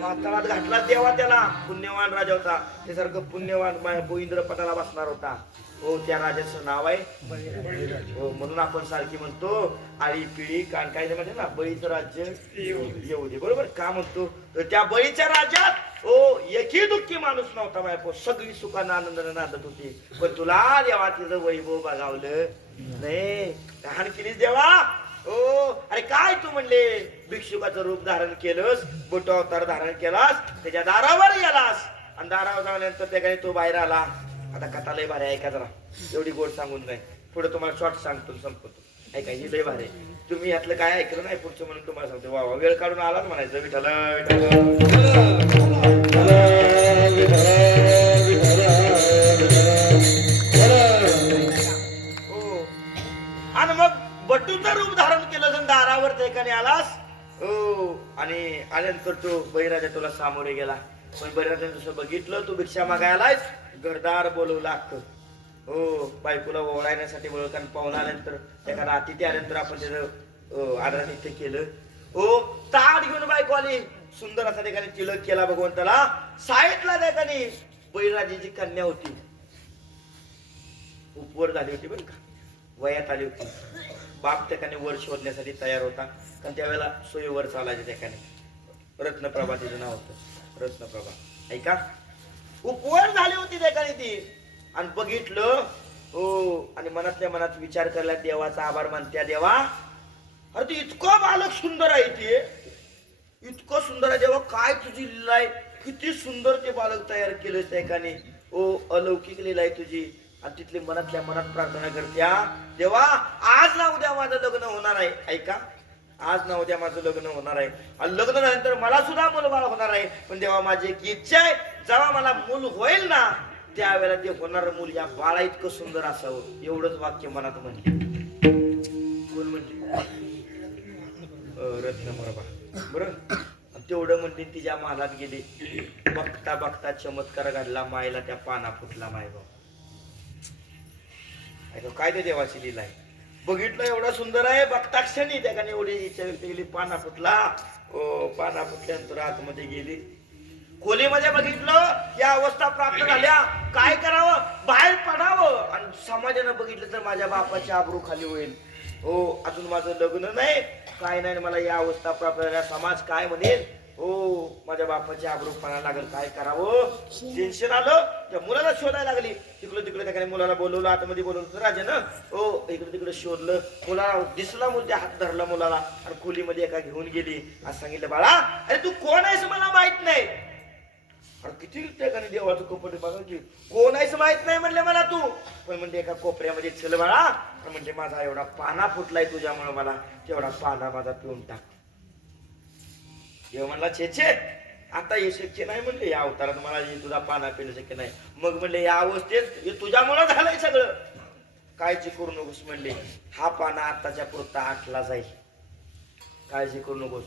पाताळात घातला देवा त्याला. पुण्यवान राजा होता. त्यासारखं पुण्यवान इंद्र पदाला बसणार होता. हो, त्या राजाचं नाव आहे हो. म्हणून आपण सारखी म्हणतो आळी पिळी कान काय म्हणजे ना, बळीचं राज्य येऊ दे. बरोबर का म्हणतो? तर त्या बळीच्या राज्यात हो एकही दुःखी माणूस नव्हता. माझ्या सगळी सुखानं आनंदानं नांदत होती. पण तुला देवा तिचं वैभव बघावलं नाही. लहान केलीस देवा. हो, अरे काय तू म्हणले भिक्षुकाचं रूप धारण केलंस, बोट अवतार धारण केलास, त्याच्या दारावर गेलास आणि दारावर जाण्यानंतर त्या तो बाहेर आला. आता कथा लय भारी ऐका जरा, एवढी गोड सांगून नाही. पुढे तुम्हाला शॉर्ट सांगतो संपतो. ऐका, ही लय भारी. तुम्ही यातलं काय ऐकलं नाही पुढचं म्हणून तुम्हाला सांगतो. वा वा, वेळ काढून आलाच म्हणायचं विठाला हो. आणि मग बटूचं रूप धारण केलं, जण दारावर ठिकाणी आलास हो. आणि आल्यानंतर तो बळीराजा तुला सामोरे गेला. पण बळीराजाने जसं बघितलं तू भिक्षा मागायलाच, घरदार बोलवला अख्खं हो. बायकोला ओळखण्यासाठी बोलव, कारण पाहुणा आल्यानंतर एखादा अतिथी आल्यानंतर आपण त्याचं आदरातिथ्य केलं हो. ताट घेऊन बायको आली, सुंदर असा ठिकाणी तिलक केला भगवंताला. साईडला ठिकाणी बळीराजाची कन्या होती, उपवर झाली होती बरं का, वयात आली होती. बाप ठिकाणी वर शोधण्यासाठी तयार होता, कारण त्यावेळेला सोयीवर चालायचे ठिकाणी. रत्नप्रभा तिचं नाव होतं, रत्नप्रभा. ऐका, उपवर झाली होती ठिकाणी ती. आणि बघितलं हो. आणि मनातल्या मनात विचार करायला, देवाचा आभार मानत्या. देवा, अरे ती इतकं बालक सुंदर आहे, ते इतकं सुंदर आहे देवा, काय तुझी लीला आहे, किती सुंदर ते बालक तयार केलं त्या ठिकाणी हो. अलौकिक लीला आहे तुझी. आणि तिथली मनातल्या मनात प्रार्थना करत्या, देवा आज ना उद्या माझं लग्न होणार आहे. ऐका, आज ना उद्या माझं लग्न होणार आहे आणि लग्न झाल्यानंतर मला सुद्धा मुलबाळ होणार आहे. पण देवा माझी एक इच्छा आहे, जेव्हा मला मूल होईल ना त्यावेळेला ते होणारं मूल या बाळा इतकं सुंदर असावं. एवढंच वाक्य मनात म्हणले. कोण म्हणले? रत्नमरबा. बरं, तेवढं म्हणते तिच्या मालात गेली. बघता बघता चमत्कार घडला, मायला त्या पाना फुटला. माय बाबा काय ते देवाची लीला आहे. बघितलं एवढा सुंदर आहे, बघता क्षणी त्या एवढी इच्छा व्यक्त केली, पाना फुटला. पाना फुटल्यानंतर आतमध्ये गेली. खोलीमध्ये बघितलं या अवस्था प्राप्त झाल्या, काय करावं, बाहेर पडावं. आणि समाजानं बघितलं तर माझ्या बापाची आबरू खाली होईल. हो, अजून माझं लग्न नाही, काय नाही, मला या अवस्था प्राप्त झाल्या, समाज काय म्हणेल. हो, माझ्या बापाची आबरू पणाला लागेल, काय करावं. टेन्शन आलं. त्या मुलाला शोधायला लागली. तिकडं तिकडे त्या मुलाला बोलवलं, आतमध्ये बोलवलं राजानं. हो, इकडे तिकडे शोधलं, मुलाला दिसला, मुलगा हात धरला मुलाला आणि खोलीमध्ये एका घेऊन गेली. आज सांगितलं, बाळा अरे तू कोण आहेस मला माहित नाही. अरे किती ठिकाणी देवाचं कपडे बघा की, कोण आहेस माहित नाही म्हणले मला तू. पण म्हणजे एका कोपऱ्यामध्ये चल बाळा, म्हणजे माझा एवढा पाना फुटलाय तुझ्यामुळे, मला तेवढा पाना माझा पिऊन टाक. देव म्हणला, छे छे, आता हे शक्य नाही म्हणले, या अवतारात मला तुझा पाना पिणं शक्य नाही. मग म्हणले या अवस्थेत हे तुझ्यामुळे झालंय सगळं, काळजी करू नकोस म्हणले. हा पाना आताच्या पुरता आटला जाईल, काळजी करू नकोस.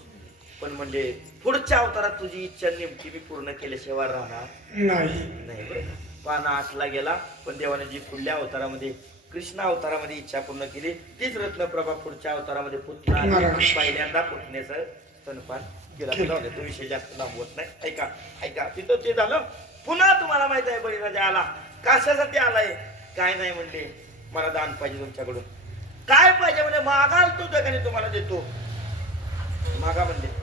पण म्हणजे पुढच्या अवतारात तुझी इच्छा नेमकी मी पूर्ण केल्याशिवाय राहणार नाही. पाना आटला गेला. पण देवाने जी पुढल्या अवतारामध्ये कृष्ण अवतारामध्ये इच्छा पूर्ण केली, तीच रत्नप्रभा पुढच्या अवतारामध्ये फुटला. पहिल्यांदा फुटण्याचं स्तनपान केला. तो विषय जास्त लांबवत नाही. ऐका ऐका, तिथं ते झालं. पुन्हा तुम्हाला माहित आहे बळीराजा आला. कशासाठी आलाय? काय नाही म्हणले, मला दान पाहिजे तुमच्याकडून. काय पाहिजे म्हणजे, मागाल तो जगाने तुम्हाला देतो, मागा म्हणले.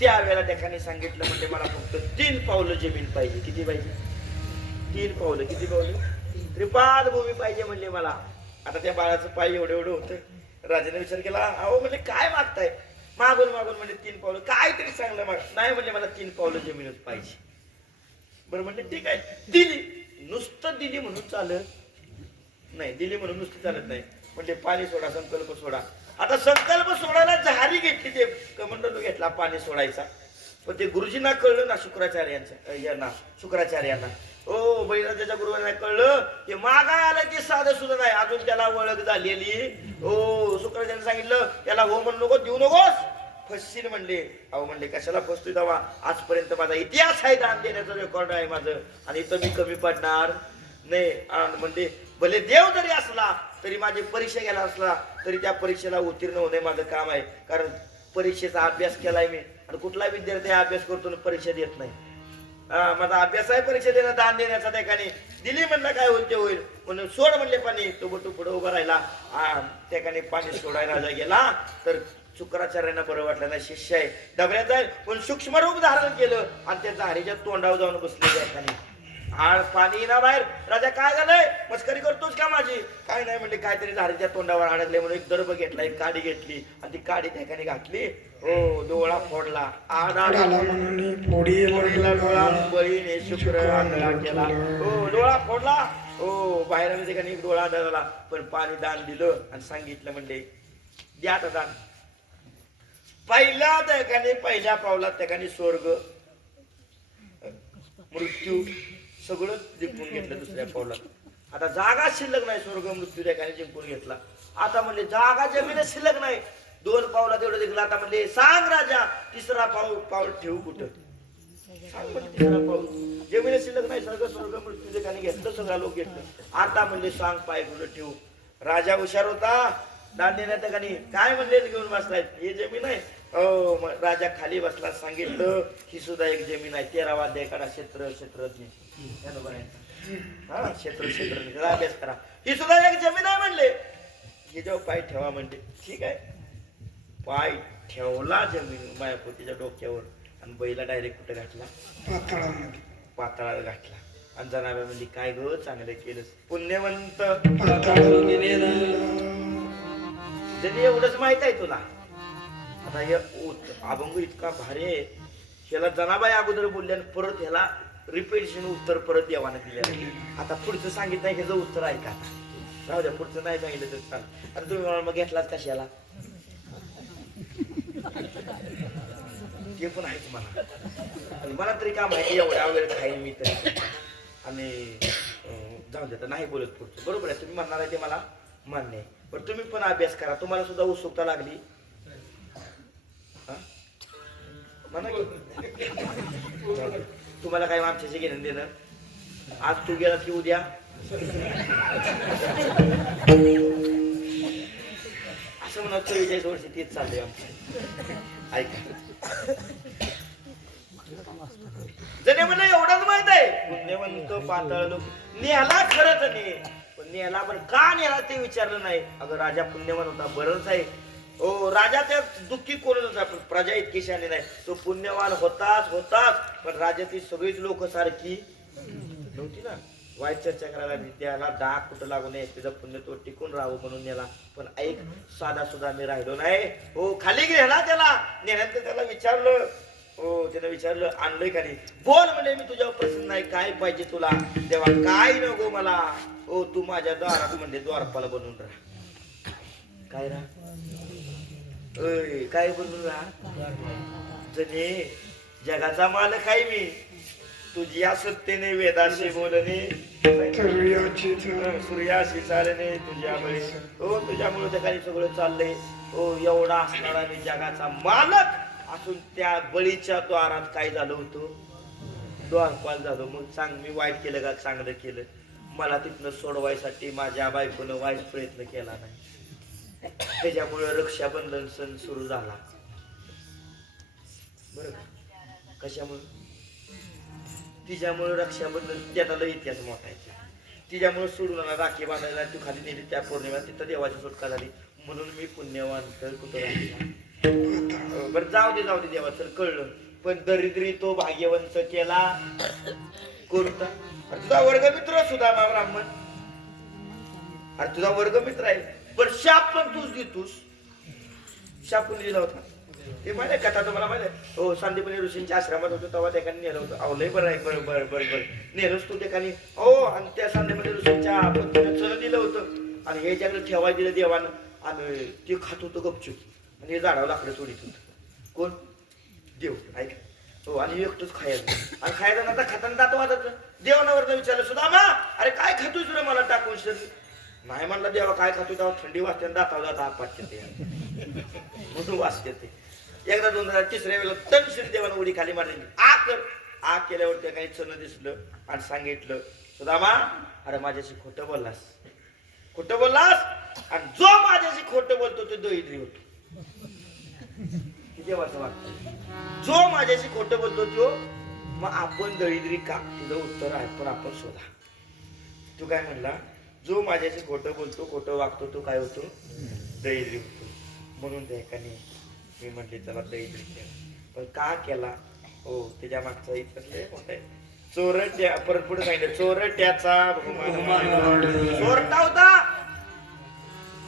त्यावेळेला त्याने सांगितलं म्हणजे मला फक्त 3 पावलं जमीन पाहिजे. किती पाहिजे? 3 पावलं. किती पावलं? त्रिपाद भूमी पाहिजे म्हणले मला. आता त्या बाळाचं पाय एवढं एवढं होतं. राजाने विचार केला, अहो म्हणजे काय मागताय? मागून मागून म्हणजे 3 पावलं, काहीतरी चांगलं माग. नाही म्हणजे मला 3 पावलं जमीनच पाहिजे. बरं म्हणले ठीक आहे, दिली. नुसतं दिली म्हणून चालत नाही, दिली म्हणून नुसतं चालत नाही. म्हणजे पाणी सोडा, संकल्प सोडा. आता संकल्प सोडायला जहारी घेतली, ते कमंडलो घेतला पाणी सोडायचा. पण ते गुरुजींना कळलं ना, शुक्राचार्यांना. ओ बळीराजाच्या गुरुवांना कळलं ते मागाय आलं ते साधं सुद्धा नाही, अजून त्याला ओळख झालेली. ओ शुक्राचार्याने सांगितलं त्याला हो म्हणू नको, देऊ नकोस, फसशील म्हणले. अहो म्हणले कशाला फसतोय दवा, आजपर्यंत माझा इतिहास आहे, दान देण्याचं रेकॉर्ड आहे माझं, आणि इथं मी कमी पडणार नाही. म्हणजे भले देव जरी असला तरी माझी परीक्षा गेला असला तरी त्या परीक्षेला उत्तीर्ण होणे माझं काम आहे. कारण परीक्षेचा अभ्यास केलाय मी, आणि कुठला विद्यार्थी अभ्यास करतो आणि परीक्षा देत नाही. माझा अभ्यास आहे परीक्षा देणं, दान देण्याचा. ठिकाणी दिली म्हणलं काय होईल ते होईल म्हणून सोड म्हणले पाणी. तो बटू पुढे उभा राहिला, त्याने पाणी सोडायला राजा गेला. तर शुक्राचार्यांना बरं वाटलं नाही, शिष्य आहे डबऱ्यात जाईल, पण सूक्ष्म रूप धारण केलं आणि त्या झाडीच्या तोंडावर जाऊन बसले. पाणी ना बाहेर. राजा काय झालंय, मस्करी करतोच का माझी? काय नाही म्हणले, काहीतरी झाडीच्या तोंडावर अडकले म्हणून एक दर्भ घेतला, एक काडी घेतली आणि ती काडी त्याने घातली. हो, डोळा फोडला. बळीने शुक्र आंधळा केला. हो, डोळा फोडला. हो, बाहेर ठिकाणी एक डोळा आढळला. पण पाणी दान दिलं आणि सांगितलं म्हणले द्या आता दान. पहिल्या ठिकाणी, पहिल्या पावलात ठिकाणी स्वर्ग, मृत्यू सगळं जिंकून घेतलं. दुसऱ्या पावलात आता जागा शिल्लक नाही, स्वर्ग मृत्यू ठिकाणी जिंकून घेतला. आता म्हणले जागा जमीन शिल्लक नाही, 2 पावलात एवढं जिंकलं. आता म्हणले सांग राजा, तिसरा पाऊल ठेवू कुठं? सांग म्हणजे तिसरा पाऊल. जमीन शिल्लक नाही, स्वर्ग मृत्यू ठिकाणी घेतलं, सगळा लोक घेतलं. आता म्हणले सांग पाय कुठं ठेवू? राजा हुशार होता, दान देण्या ठिकाणी काय म्हणले घेऊन बसलाय, हे जमीन आहे. राजा खाली बसला, सांगितलं ही सुद्धा एक जमीन आहे. 13वा अध्याय काढा, क्षेत्रज्ञ. हा, क्षेत्रज्ञ अभ्यास करा. ही सुद्धा एक जमीन आहे म्हणले. हे जेव्हा पाय ठेवा म्हणजे ठीक आहे. पाय ठेवला जमीन मायापोतीच्या डोक्यावर आणि बैला डायरेक्ट कुठे घातला? पाताळात घातला. आणि जनाबा म्हणजे काय ग, चांगलं केलं, पुण्यवंत. जरी एवढंच माहित आहे तुला. आता हे अभंग इतका भारी आहे, ह्याला जनाबाई अगोदर बोलल्या, परत ह्याला रिपीटेशन उत्तर परत देवानं दिलं. आता पुढचं सांगितलं ह्याचं उत्तर ऐका आता. राहू द्या, पुढचं नाही सांगितलं तर सांग. आता तुम्ही मला मग घेतलाच कशाला, ते पण आहेच मला. आणि मला तरी काम आहे एवढ्या वेळ खाईन मी तरी. आणि जाऊ दे, तर नाही बोलत पुढचं. बरोबर आहे, तुम्ही म्हणणार आहे ते मला मान्य आहे. पण तुम्ही पण अभ्यास करा, तुम्हाला सुद्धा उत्सुकता लागली. म्हणा की. तुम्हाला काय आमच्याशी घेणं देणं. आज तू गेला की उद्या असं म्हणा. 44 वर्षी तेच चाललंय आमचं. ऐका, जणे म्हणलं एवढंच माहित आहे, पुण्यवंत पातळ लोक नेला खरंच ने, पण नेला पण का नेला ते विचारलं नाही. अगं राजा पुण्यवान होता, बरंच आहे. ओ राजा त्या दुःखी कोण होता, पण प्रजा इतकी शाने नाही. तो पुण्यवान होताच, पण राज्यातील सगळीच लोक सारखी नव्हती ना. वाईट चर्चा करायला त्याला डाग कुठं लागू नये, तिचं पुण्य तो टिकून राहावं म्हणून नेला. पण ऐक, साधा सुद्धा मी राहिलो नाही. हो खाली गेला त्याला, नेल्यानंतर त्याला विचारलं. हो त्यानं विचारलं, आणलंय का नाही. बोल म्हणजे मी तुझ्यावर प्रसन्न नाही, काय पाहिजे तुला. तेव्हा काय नको मला. हो तू माझ्या दारात म्हणजे द्वारपाला बनवून राहा. काय राहा, काय बनवून राहा. जने जगाचा मालक आहे मी, तुझ्या सत्तेने वेदाशी बोलणे, सूर्याशी चालणे, तुझ्या बळी. हो तुझ्यामुळे त्या काही सगळं चाललंय. हो एवढा असणारा मी जगाचा मालक असून त्या बळीच्या द्वारात काय झालं होतं, द्वारपाल झालो. मग सांग मी वाईट केलं का चांगलं केलं. मला तिथनं सोडवायसाठी माझ्या बायकोनं वाईट प्रयत्न केला नाही. त्याच्यामुळे रक्षाबंधन सण सुरू झाला. बरोबर, कशामुळे. तिच्यामुळे रक्षाबंधन त्याला इतिहास मोठा आहे. तिच्यामुळे सोडून राखी बांधायला तू खाली नेली त्या पौर्णिमा, तिथं देवाची सुटका झाली. म्हणून मी पुण्यवान तर कुठं राहिला. बरं जाऊ दे देवा, तर कळलं. पण दरिद्री तो भाग्यवंत केला कोणता. तुझा वर्गमित्र सुदामा ब्राह्मण, अरे तुझा वर्गमित्र आहे. पण शाप पण तूच देतोस. शाप कोणी दिला होता ते माहिती आहे कथा तुम्हाला माहिती आहे. हो संदीपनी ऋषींच्या आश्रमात होतो तेव्हा त्या ठिकाणी नेलं होतं. अवलय बरं आहे, बरोबर नेलंच तू त्या ठिकाणी. हो आणि त्या संदीपनी ऋषींच्या पत्नीने चण दिलं होतं आणि ह्याच्याकडे ठेवायला दिलं देवानं. आणि ते खात होतं गपचूप आणि हे झाडावर लाकडं सोडित होतं. कोण, देव. ऐक, हो आणि एकटंच खायचं आणि खायचं नंतर खाताना दात वाजत. देवानावर विचारलं, सुदामा अरे काय खातोय तुला मला टाकून. नाही म्हणला देवा काय खातोय, तेव्हा थंडी वाजते दातावर दात आपटते ते म्हणून वाजते ते. एकदा दोनदा तिसऱ्या वेळेला तनशीर देवानं उडी खाली मारली. आग केल्यावर त्या काही चण दिसलं आणि सांगितलं, सुदामा अरे माझ्याशी खोटं बोललास आणि जो माझ्याशी खोटं बोलतो तो दरिद्री होतो. देवाचं वाटतं, जो माझ्याशी खोटं बोलतो तो मग आपण दरिद्री का. तुझं उत्तर आहे पण आपण शोधा. तू काय म्हणला, जो माझ्याशी खोटं बोलतो खोटं वागतो तो काय होतो, दरिद्री होतो. म्हणून त्या एकाने मी म्हटले त्याला दरिद्री केला. पण का केला, हो त्याच्या मागचा इतिहास लय मोठा आहे. चोरट्या, परत पुढे सांगितलं, चोरट्याचा चोरटा होता.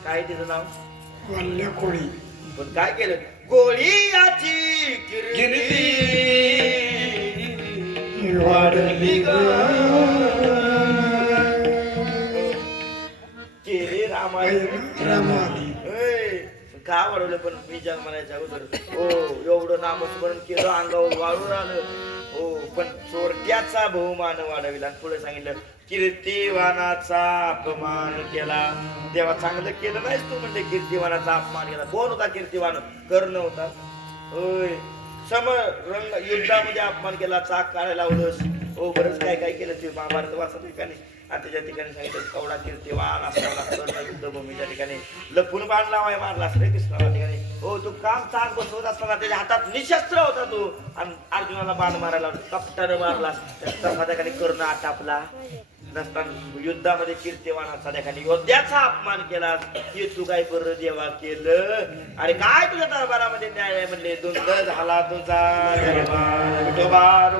काय तिचं नाव, वल्ल्या कोळी. पण काय केलं, गोळी याची कीर्ती वाढली केले रामायण. का वाढवलं, पण मी जन्माच्या अगोदर हो एवढं नामस्मरण केलं, अंगावर वाळून आलं. हो पण चोरट्याचा बहुमान वाढविला. आणि पुढे सांगितलं, कीर्तिवानाचा अपमान केला. तेव्हा चांगलं केलं नाहीस तू, म्हणजे कीर्तिवानाचा अपमान केला. कोण होता कीर्तिवान, कर्ण होता. होय समरंग युद्धामध्ये अपमान केला, चाक काढायला लावलंस. हो बरंच काय काय केलं ते महाभारत वाचत ठिकाणी. आणि त्याच्या ठिकाणी सांगितलं, कवडा कीर्तिवान असताना कर्ण युद्धभूमीच्या ठिकाणी लपून बाण लावाय मारला श्रीकृष्णाला ठिकाणी. हो तू काम चाक बसवत असताना त्याच्या हातात निशस्त्र होता तू आणि अर्जुनाला बाण मारायला कपटानं मारला. त्या ठिकाणी कर्ण आटापला नसताना युद्धामध्ये कीर्तिवानाचा ठिकाणी योद्ध्याचा अपमान केला. हे तू काय बरं देवा केलं. अरे काय तुझ्या दरबारामध्ये न्याय आहे म्हणले, धुंद झाला तुझा दरबार.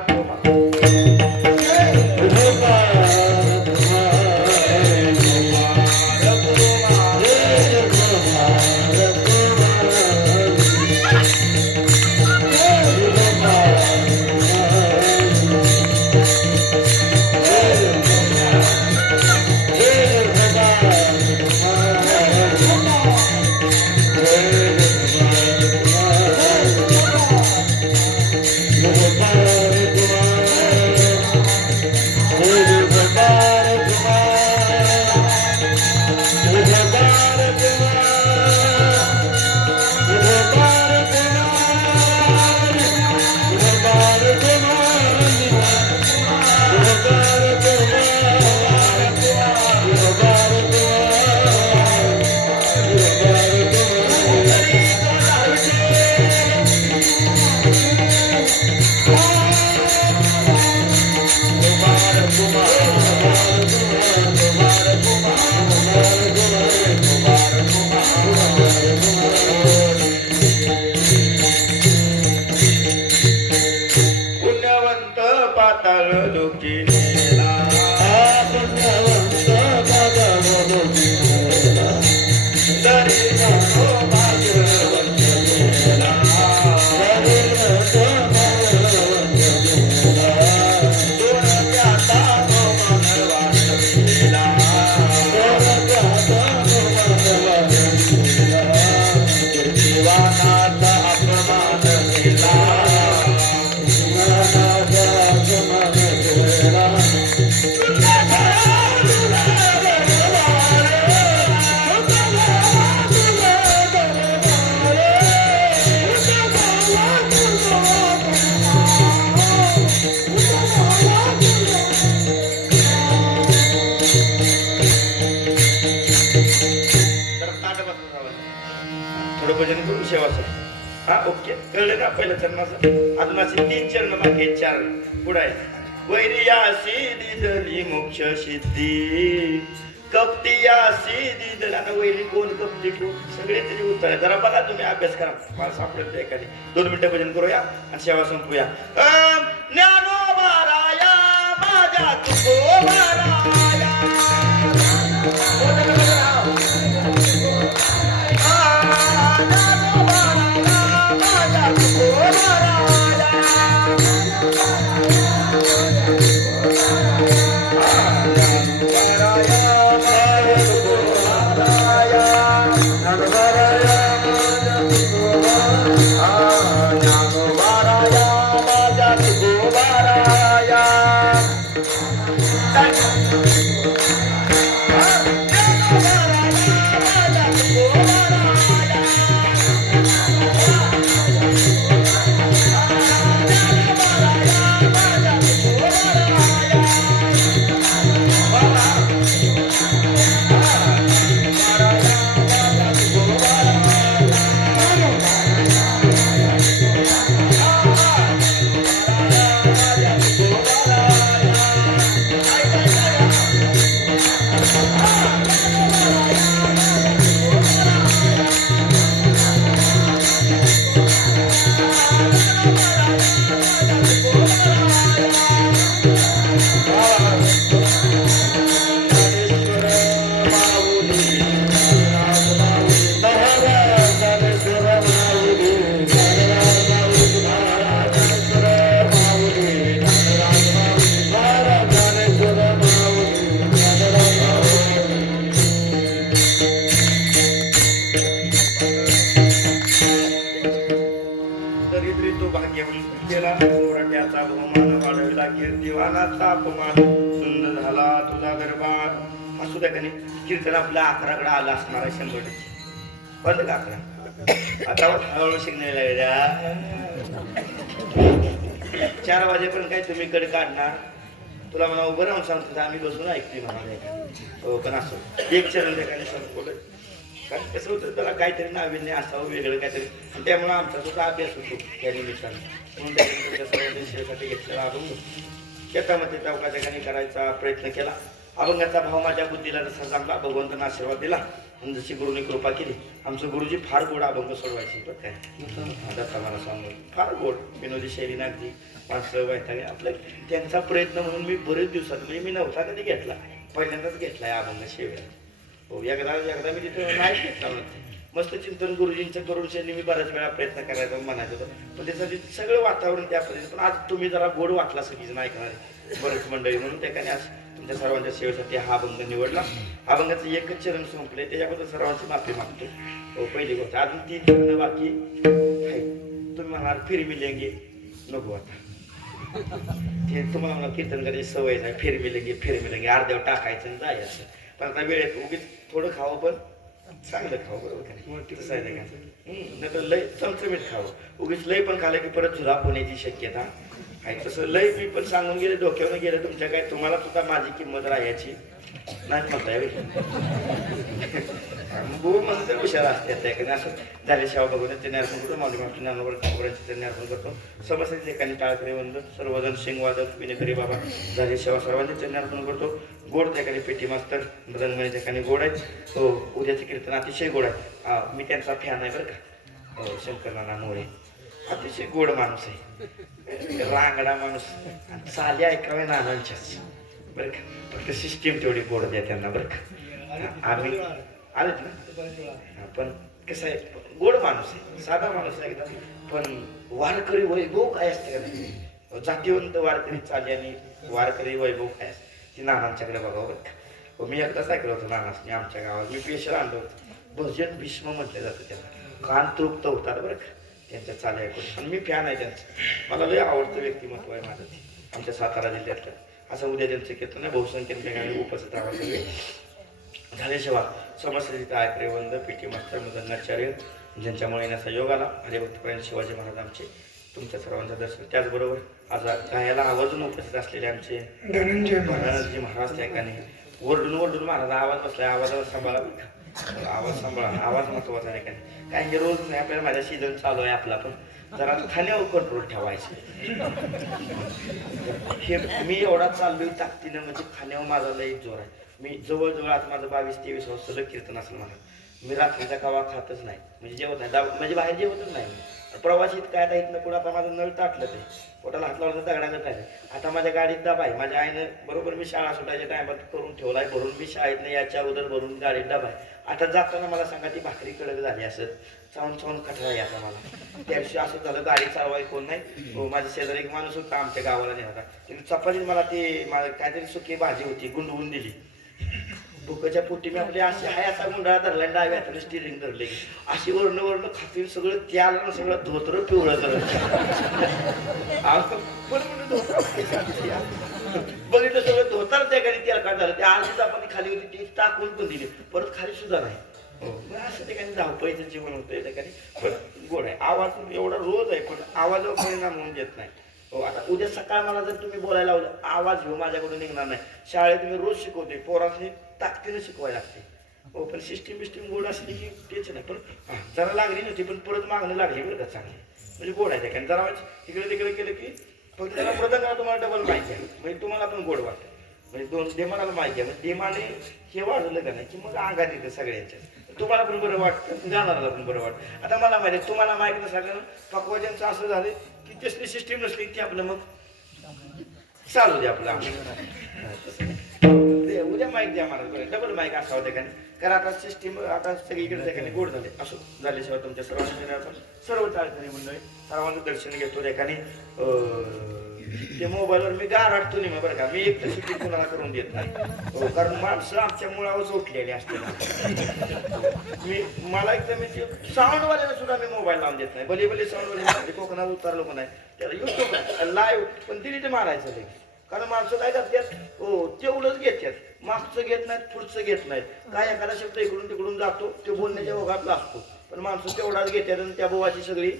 थोडं भजन करू सेवा सर. हा ओके कळलं ना पहिलं चरणाचं. अजून असे 3 चरण बाकी आहेत, 4 पुढे आहे. वैर्यासी दिदली मोक्ष सिद्धी कपटियासी दिदल. आता वैरी कोण कपटी कोण सगळे त्याचे उत्तर आहे. जरा बघा तुम्ही अभ्यास करा, मला सापडेल ते एखादी. 2 मिनिटं भजन करूया आणि सेवा संपूया. ज्ञानोबाराया माझ्या तुकोबाराया सुंदर झाला तुझा दरबार. असू द्या कधी कीर्तन आपल्या 11कडे आलं असणार आहे 100%. बंद का 11? आता हळूहळू शिकण्याला 4 वाजेपर्यंत काय तुम्ही कडे काढणार. तुला म्हणा उभं राहून सांगतो आम्ही बसून ऐकते म्हणाले. हो पण असं 1 चरण त्या काही संपवलं. कारण कसं होतं त्याला काहीतरी नाविन्य असावं वेगळं काहीतरी. आणि त्यामुळे आमचा सुद्धा अभ्यास होतो त्या निमित्ताने. म्हणून त्याच्यानंतर सर्व विषयासाठी घेतलेला अभंग शेतामध्ये चौका ठिकाणी करायचा प्रयत्न केला. अभंगाचा भाव माझ्या बुद्धीला जसा जमला, भगवंतांना आशीर्वाद दिला आणि जशी गुरुने कृपा केली. आमचं गुरुजी फार गोड अभंग सोडवायचे. बघ काय दत्ता मला सांगू फार गोड विनोदी शैली नागदी माणसं वैतागे आपलं. त्यांचा प्रयत्न म्हणून मी बरेच दिवसात म्हणजे मी नव्हता कधी घेतला, पहिल्यांदाच घेतलाय अभंग शेवया. हो एकदा मी तिथे नाही घेतला म्हणते. मस्त चिंतन गुरुजींचं करून शैली मी बऱ्याच वेळा प्रयत्न करायचा म्हणायचं होतं. पण त्यासाठी सगळं वातावरण त्या पद्धतीने. पण आज तुम्ही जरा गोड वाटला सगळीच नाही ऐकणारे बरेच मंडळी म्हणून त्याने आज तुमच्या सर्वांच्या सेवेसाठी हा अभंग निवडला. अभंगाचं 1च चरण संपले त्याच्याबद्दल सर्वांची माफी मागतो. हो पहिली गोष्ट अजून 3 चरण बाकी आहे. तुम्ही म्हणाल फिर मिलेंगे नको आता ते तुम्हाला म्हणा कीर्तन करायची सवय आहे. फिर मिलेंगे अर्ध्यावर टाकायचं जाय असं. पण आता वेळेत उगीच थोडं खावं पण चांगलं खावं बरोबर का तसं आहे का. नाही तर लय चमचमीत खावं. उगीच लय पण खाल्लं की परत झुराप होण्याची शक्यता आहे. तसं लय मी पण सांगून गेले डोक्यावर गेलं तुमच्या काय तुम्हाला सुद्धा माझी किंमत राहायची नाही म्हणता यावी. भाऊ म्हणून तर हुशार असते त्याकडे असं झाले सेवा बघून ते अर्पण करतो. माऊली मावशी नामवर ठाकूरांचे त्यांनी अर्पण करतो. समस्या ठिकाणी टाळकरी वंदन सर्वजण सिंगवादक विनेकरी बाबा झाले सेवा सर्वांचे त्यांनी अर्पण करतो. गोड त्याकडे पेटी मास्तर मृदंगमणी त्याकडे गोड आहेत. हो उद्याचे कीर्तन अतिशय गोड आहे. मी त्यांचा फॅन आहे बरं का. हो शंकर नाना मोरे अतिशय गोड माणूस आहे, रांगडा माणूस. चाली ऐकावे नानांच्याच बरं का. फक्त सिस्टीम तेवढी गोड द्या त्यांना बरं का. आम्ही आलेत ना. पण कसं आहे गोड माणूस आहे, साधा माणूस आहे एकदम. पण वारकरी वैभव काय असते का नाही. जातीवंत वारकरी चाली आणि वारकरी वैभव काय असते ती नानांच्याकडे बघावं बरं का. मी एकदाच ऐकलं होतं नानासनी आमच्या गावात. मी पेशल आणलं होतं. भजन भीष्म म्हटलं जातं त्यांना. कान तृप्त होतात बरं का त्यांच्या चाली ऐकून. आणि मी फॅन आहे त्यांचं. मला लय आवडतं व्यक्तिमत्व आहे माझं ते आमच्या सातारा जिल्ह्यातलं. असं उद्या त्यांचं कीर्तन आहे. बहुसंख्येने ठिकाणी उपस्थित राहावं सगळे झाल्याशिवाय समस्या आयकरे वंद पीटी मास्तर मदनाचार्य ज्यांच्यामुळे येण्याचा योग आला. हरिभक्तपरायण शिवाजी महाराज आमचे तुमच्या सर्वांचं दर्शन. त्याचबरोबर आज गायला आवर्जून उपस्थित असलेले आमचे धनंजय महाराज त्या ठिकाणी ओरडून महाराज आवाज बसलाय. आवाजावर सांभाळा आवाज सांभाळा, आवाज महत्वाचा आहे. काय हे रोज नाही, आपल्याला माझ्या सीझन चालू आहे आपला, पण जरा खाण्यावर कंट्रोल ठेवायचं. हे मी एवढा चाललोय ताकदीनं, म्हणजे खाण्यावर माझा लई जोर आहे. मी जवळजवळ आज माझं 22-23 वर्ष सलग कीर्तन असेल मला. मी रात्रीचा कवा खातच नाही, म्हणजे जेवत नाही, म्हणजे बाहेर जेवतच नाही. प्रवासीत काय आता इथनं पुढं आता माझं नळ ताटलं ते पोटाला हात लावलं दगडागत आहे. आता माझ्या गाडीत डबा आहे, माझ्या आईनं बरोबर मी शाळा सुटायच्या टायमात करून ठेवलाय भरून. मी शाळेतनं याच्या अगोदर भरून गाडीत डबा आहे. आता जाताना मला सांगा ती भाकरी कडक झाली असं चावून चावून कठरा आहे आता मला. त्या दिवशी असं झालं, गाडी चालवाय कोण नाही. माझ्या शेजारी एक माणूस होता आमच्या गावाला नाही होता, तिने चपातीत मला ती काहीतरी सुकी भाजी होती गुंडवून दिली. भुकाच्या पोटी मी आपली अशी हाय असा गुंडाळा धरला, डाव्या हाताने स्टिअरिंग धरले, अशी वर्ण खातील सगळं त्याला ना सगळं धोतर पिवळं झालं. बघितलं सगळं धोतर त्या गाडी त्याला काय झालं, त्या अर्धी चपाती खाली होती ती टाकून पण दिली, परत खाली सुद्धा नाही. असं ठिकाणी धावपळीचं जीवन होतं त्या ठिकाणी. पण गोड आहे आवाज, एवढा रोज आहे, पण आवाजावर परिणाम होऊन देत नाही. हो, आता उद्या सकाळ मला जर तुम्ही बोलायला लावलं, आवाज घेऊ माझ्याकडून निघणार नाही. शाळेत मी रोज शिकवते, पोरांनी ताकदीनं शिकवायला लागते. हो, पण सिस्टीम गोड असली की तेच नाही. पण जरा लागली नव्हती, पण परत मागणं लागली बरं का चांगली, म्हणजे गोड आहे त्या कारण. जरा इकडे तिकडे केलं की फक्त त्याला मृदंगाला तुम्हाला डबल माहिती आहे, म्हणजे तुम्हाला पण गोड वाटतं. म्हणजे दोन देमानाला माहिती आहे, म्हणजे देमाने हे वाढवलं का नाही की मग अंगात येतं सगळ्यांच्या. तुम्हाला पण बरं वाटतं, जाणाराला पण बरं वाटतं. आता मला माहिती आहे, तुम्हाला माहिती नसलं पक्वाजांचं असं झालं की त्यासली सिस्टीम नसली की आपलं मग चालू दे आपलं. उद्या माईक द्या मला, बरं डबल माईक असावं त्या कारण आता सिस्टीम आता सगळीकडे त्या गोड झाले. असं झाल्याशिवाय तुमच्या सर्वांच्या आपण सर्व टाळकरी मंडळी सर्वांचं दर्शन घेतो त्या ते मोबाईलवर मी गारडतो नाही मग बरं का. मी एक तर सुट्टी कुणाला करून देत नाही. हो, कारण माणसं आमच्या मुळावर उठलेली असते. मला एक तर मी साऊंडवाल्याला सुद्धा मी मोबाईल लावून देत नाही. भले साऊंडवाले कोकणात उतरलो पण आहे त्याला युट्यूब लाईव्ह पण डिलीट मारायचं ते. कारण माणसं काय करतात, हो तेवढंच घेतात, मागचं घेत नाहीत, पुढचं घेत नाहीत. काय एखादा शब्द इकडून तिकडून जातो, ते बोलण्याच्या ओघात असतो, पण माणसं तेवढाच घेतात. आणि त्या बोवाची सगळी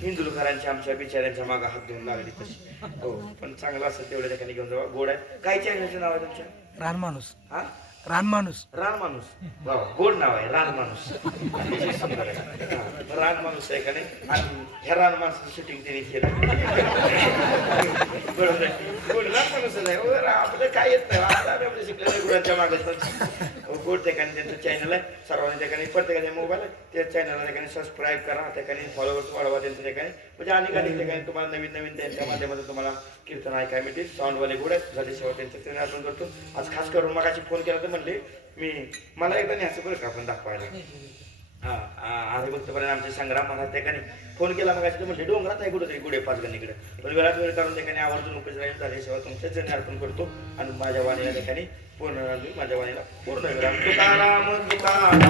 हिंदुलकरांच्या आमच्या बिचाऱ्यांच्या मागं हात घेऊन लागली तशी. हो, पण चांगलं असं तेवढ्या ठिकाणी घेऊन जावा. गोड आहे. काय चॅनलचं नाव आहे तुमच्या? रानमाणूस. हा, रानमाणूस. रानमाणूस. वा, गोड नाव आहे रानमाणूस. सुंदर आहे. रानमाणूस आहे का नाही. आणि ह्या रानमाणसाचं शूटिंग त्यांनी केलं. बरोबर आहे, गोड रानमाणूसच आहे. आपलं काय येत नाही, आता आपल्या शिकलेल्या गुळांच्या मागत गोड ठिकाणी त्यांचं चॅनल आहे. सर्वांनी ठिकाणी प्रत्येकाच्या मोबाईल आहे त्या चॅनलला ठिकाणी सबस्क्राईब करा, ठिकाणी फॉलोअर्स वाढवा त्यांच्या ठिकाणी. म्हणजे अनेक ठिकाणी तुम्हाला नवीन त्यांच्या माध्यमातून तुम्हाला कीर्तन ऐकाय मिळतील. साऊंडवाले गोड आहेत झाल्याशिवाय त्यांचं ट्रेन आपण करतो. आज खास करून मगाशी फोन केला तर म्हणले मला एकदा न्यायचं बरं का आपण दाखवायला. आधी भक्तपर्यंत आमचे संग्राम महाराज त्या फोन केला मग तर म्हणजे डोंगरात आहे कुठेतरी गुढे पाचगणीकडे. पण वेळात वेळ काढून त्या आवर्जून उपस्थित झाल्याशिवाय तुमच्याच जणी अर्पण करतो. आणि माझ्या वाणीला त्या माझ्या वाणीला पूर्ण विराम. तुकाराम तुकाराम